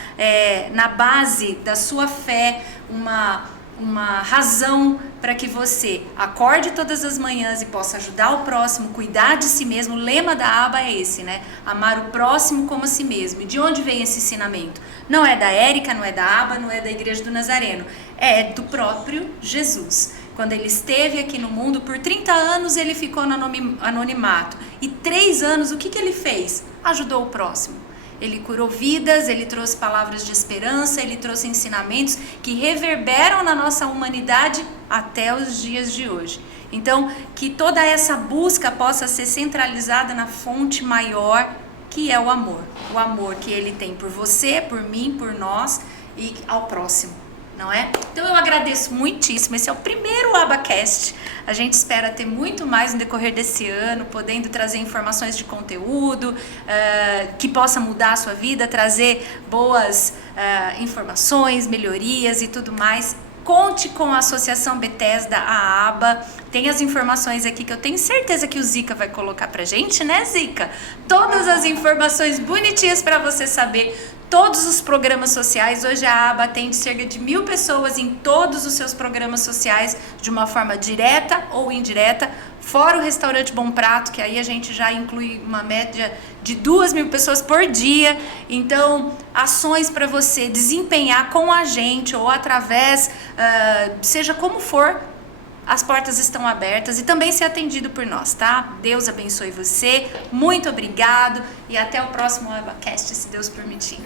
na base da sua fé uma razão para que você acorde todas as manhãs e possa ajudar o próximo, cuidar de si mesmo. O lema da aba é esse, né? Amar o próximo como a si mesmo. E de onde vem esse ensinamento? Não é da Érica, não é da aba, não é da Igreja do Nazareno. É do próprio Jesus. Quando ele esteve aqui no mundo, por 30 anos ele ficou no anonimato. E 3 anos, o que ele fez? Ajudou o próximo. Ele curou vidas, ele trouxe palavras de esperança, ele trouxe ensinamentos que reverberam na nossa humanidade até os dias de hoje. Então, que toda essa busca possa ser centralizada na fonte maior, que é o amor. O amor que ele tem por você, por mim, por nós e ao próximo. Não é? Então eu agradeço muitíssimo, esse é o primeiro AbaCast, a gente espera ter muito mais no decorrer desse ano, podendo trazer informações de conteúdo, que possa mudar a sua vida, trazer boas informações, melhorias e tudo mais. Conte com a Associação Bethesda, a aba, tem as informações aqui que eu tenho certeza que o Zica vai colocar pra gente, né, Zica? Todas as informações bonitinhas para você saber, todos os programas sociais. Hoje a aba atende cerca de 1.000 pessoas em todos os seus programas sociais, de uma forma direta ou indireta, fora o restaurante Bom Prato, que aí a gente já inclui uma média de 2.000 pessoas por dia. Então, ações para você desempenhar com a gente ou através, seja como for, as portas estão abertas e também ser atendido por nós, tá? Deus abençoe você, muito obrigado e até o próximo AbaCast, se Deus permitir.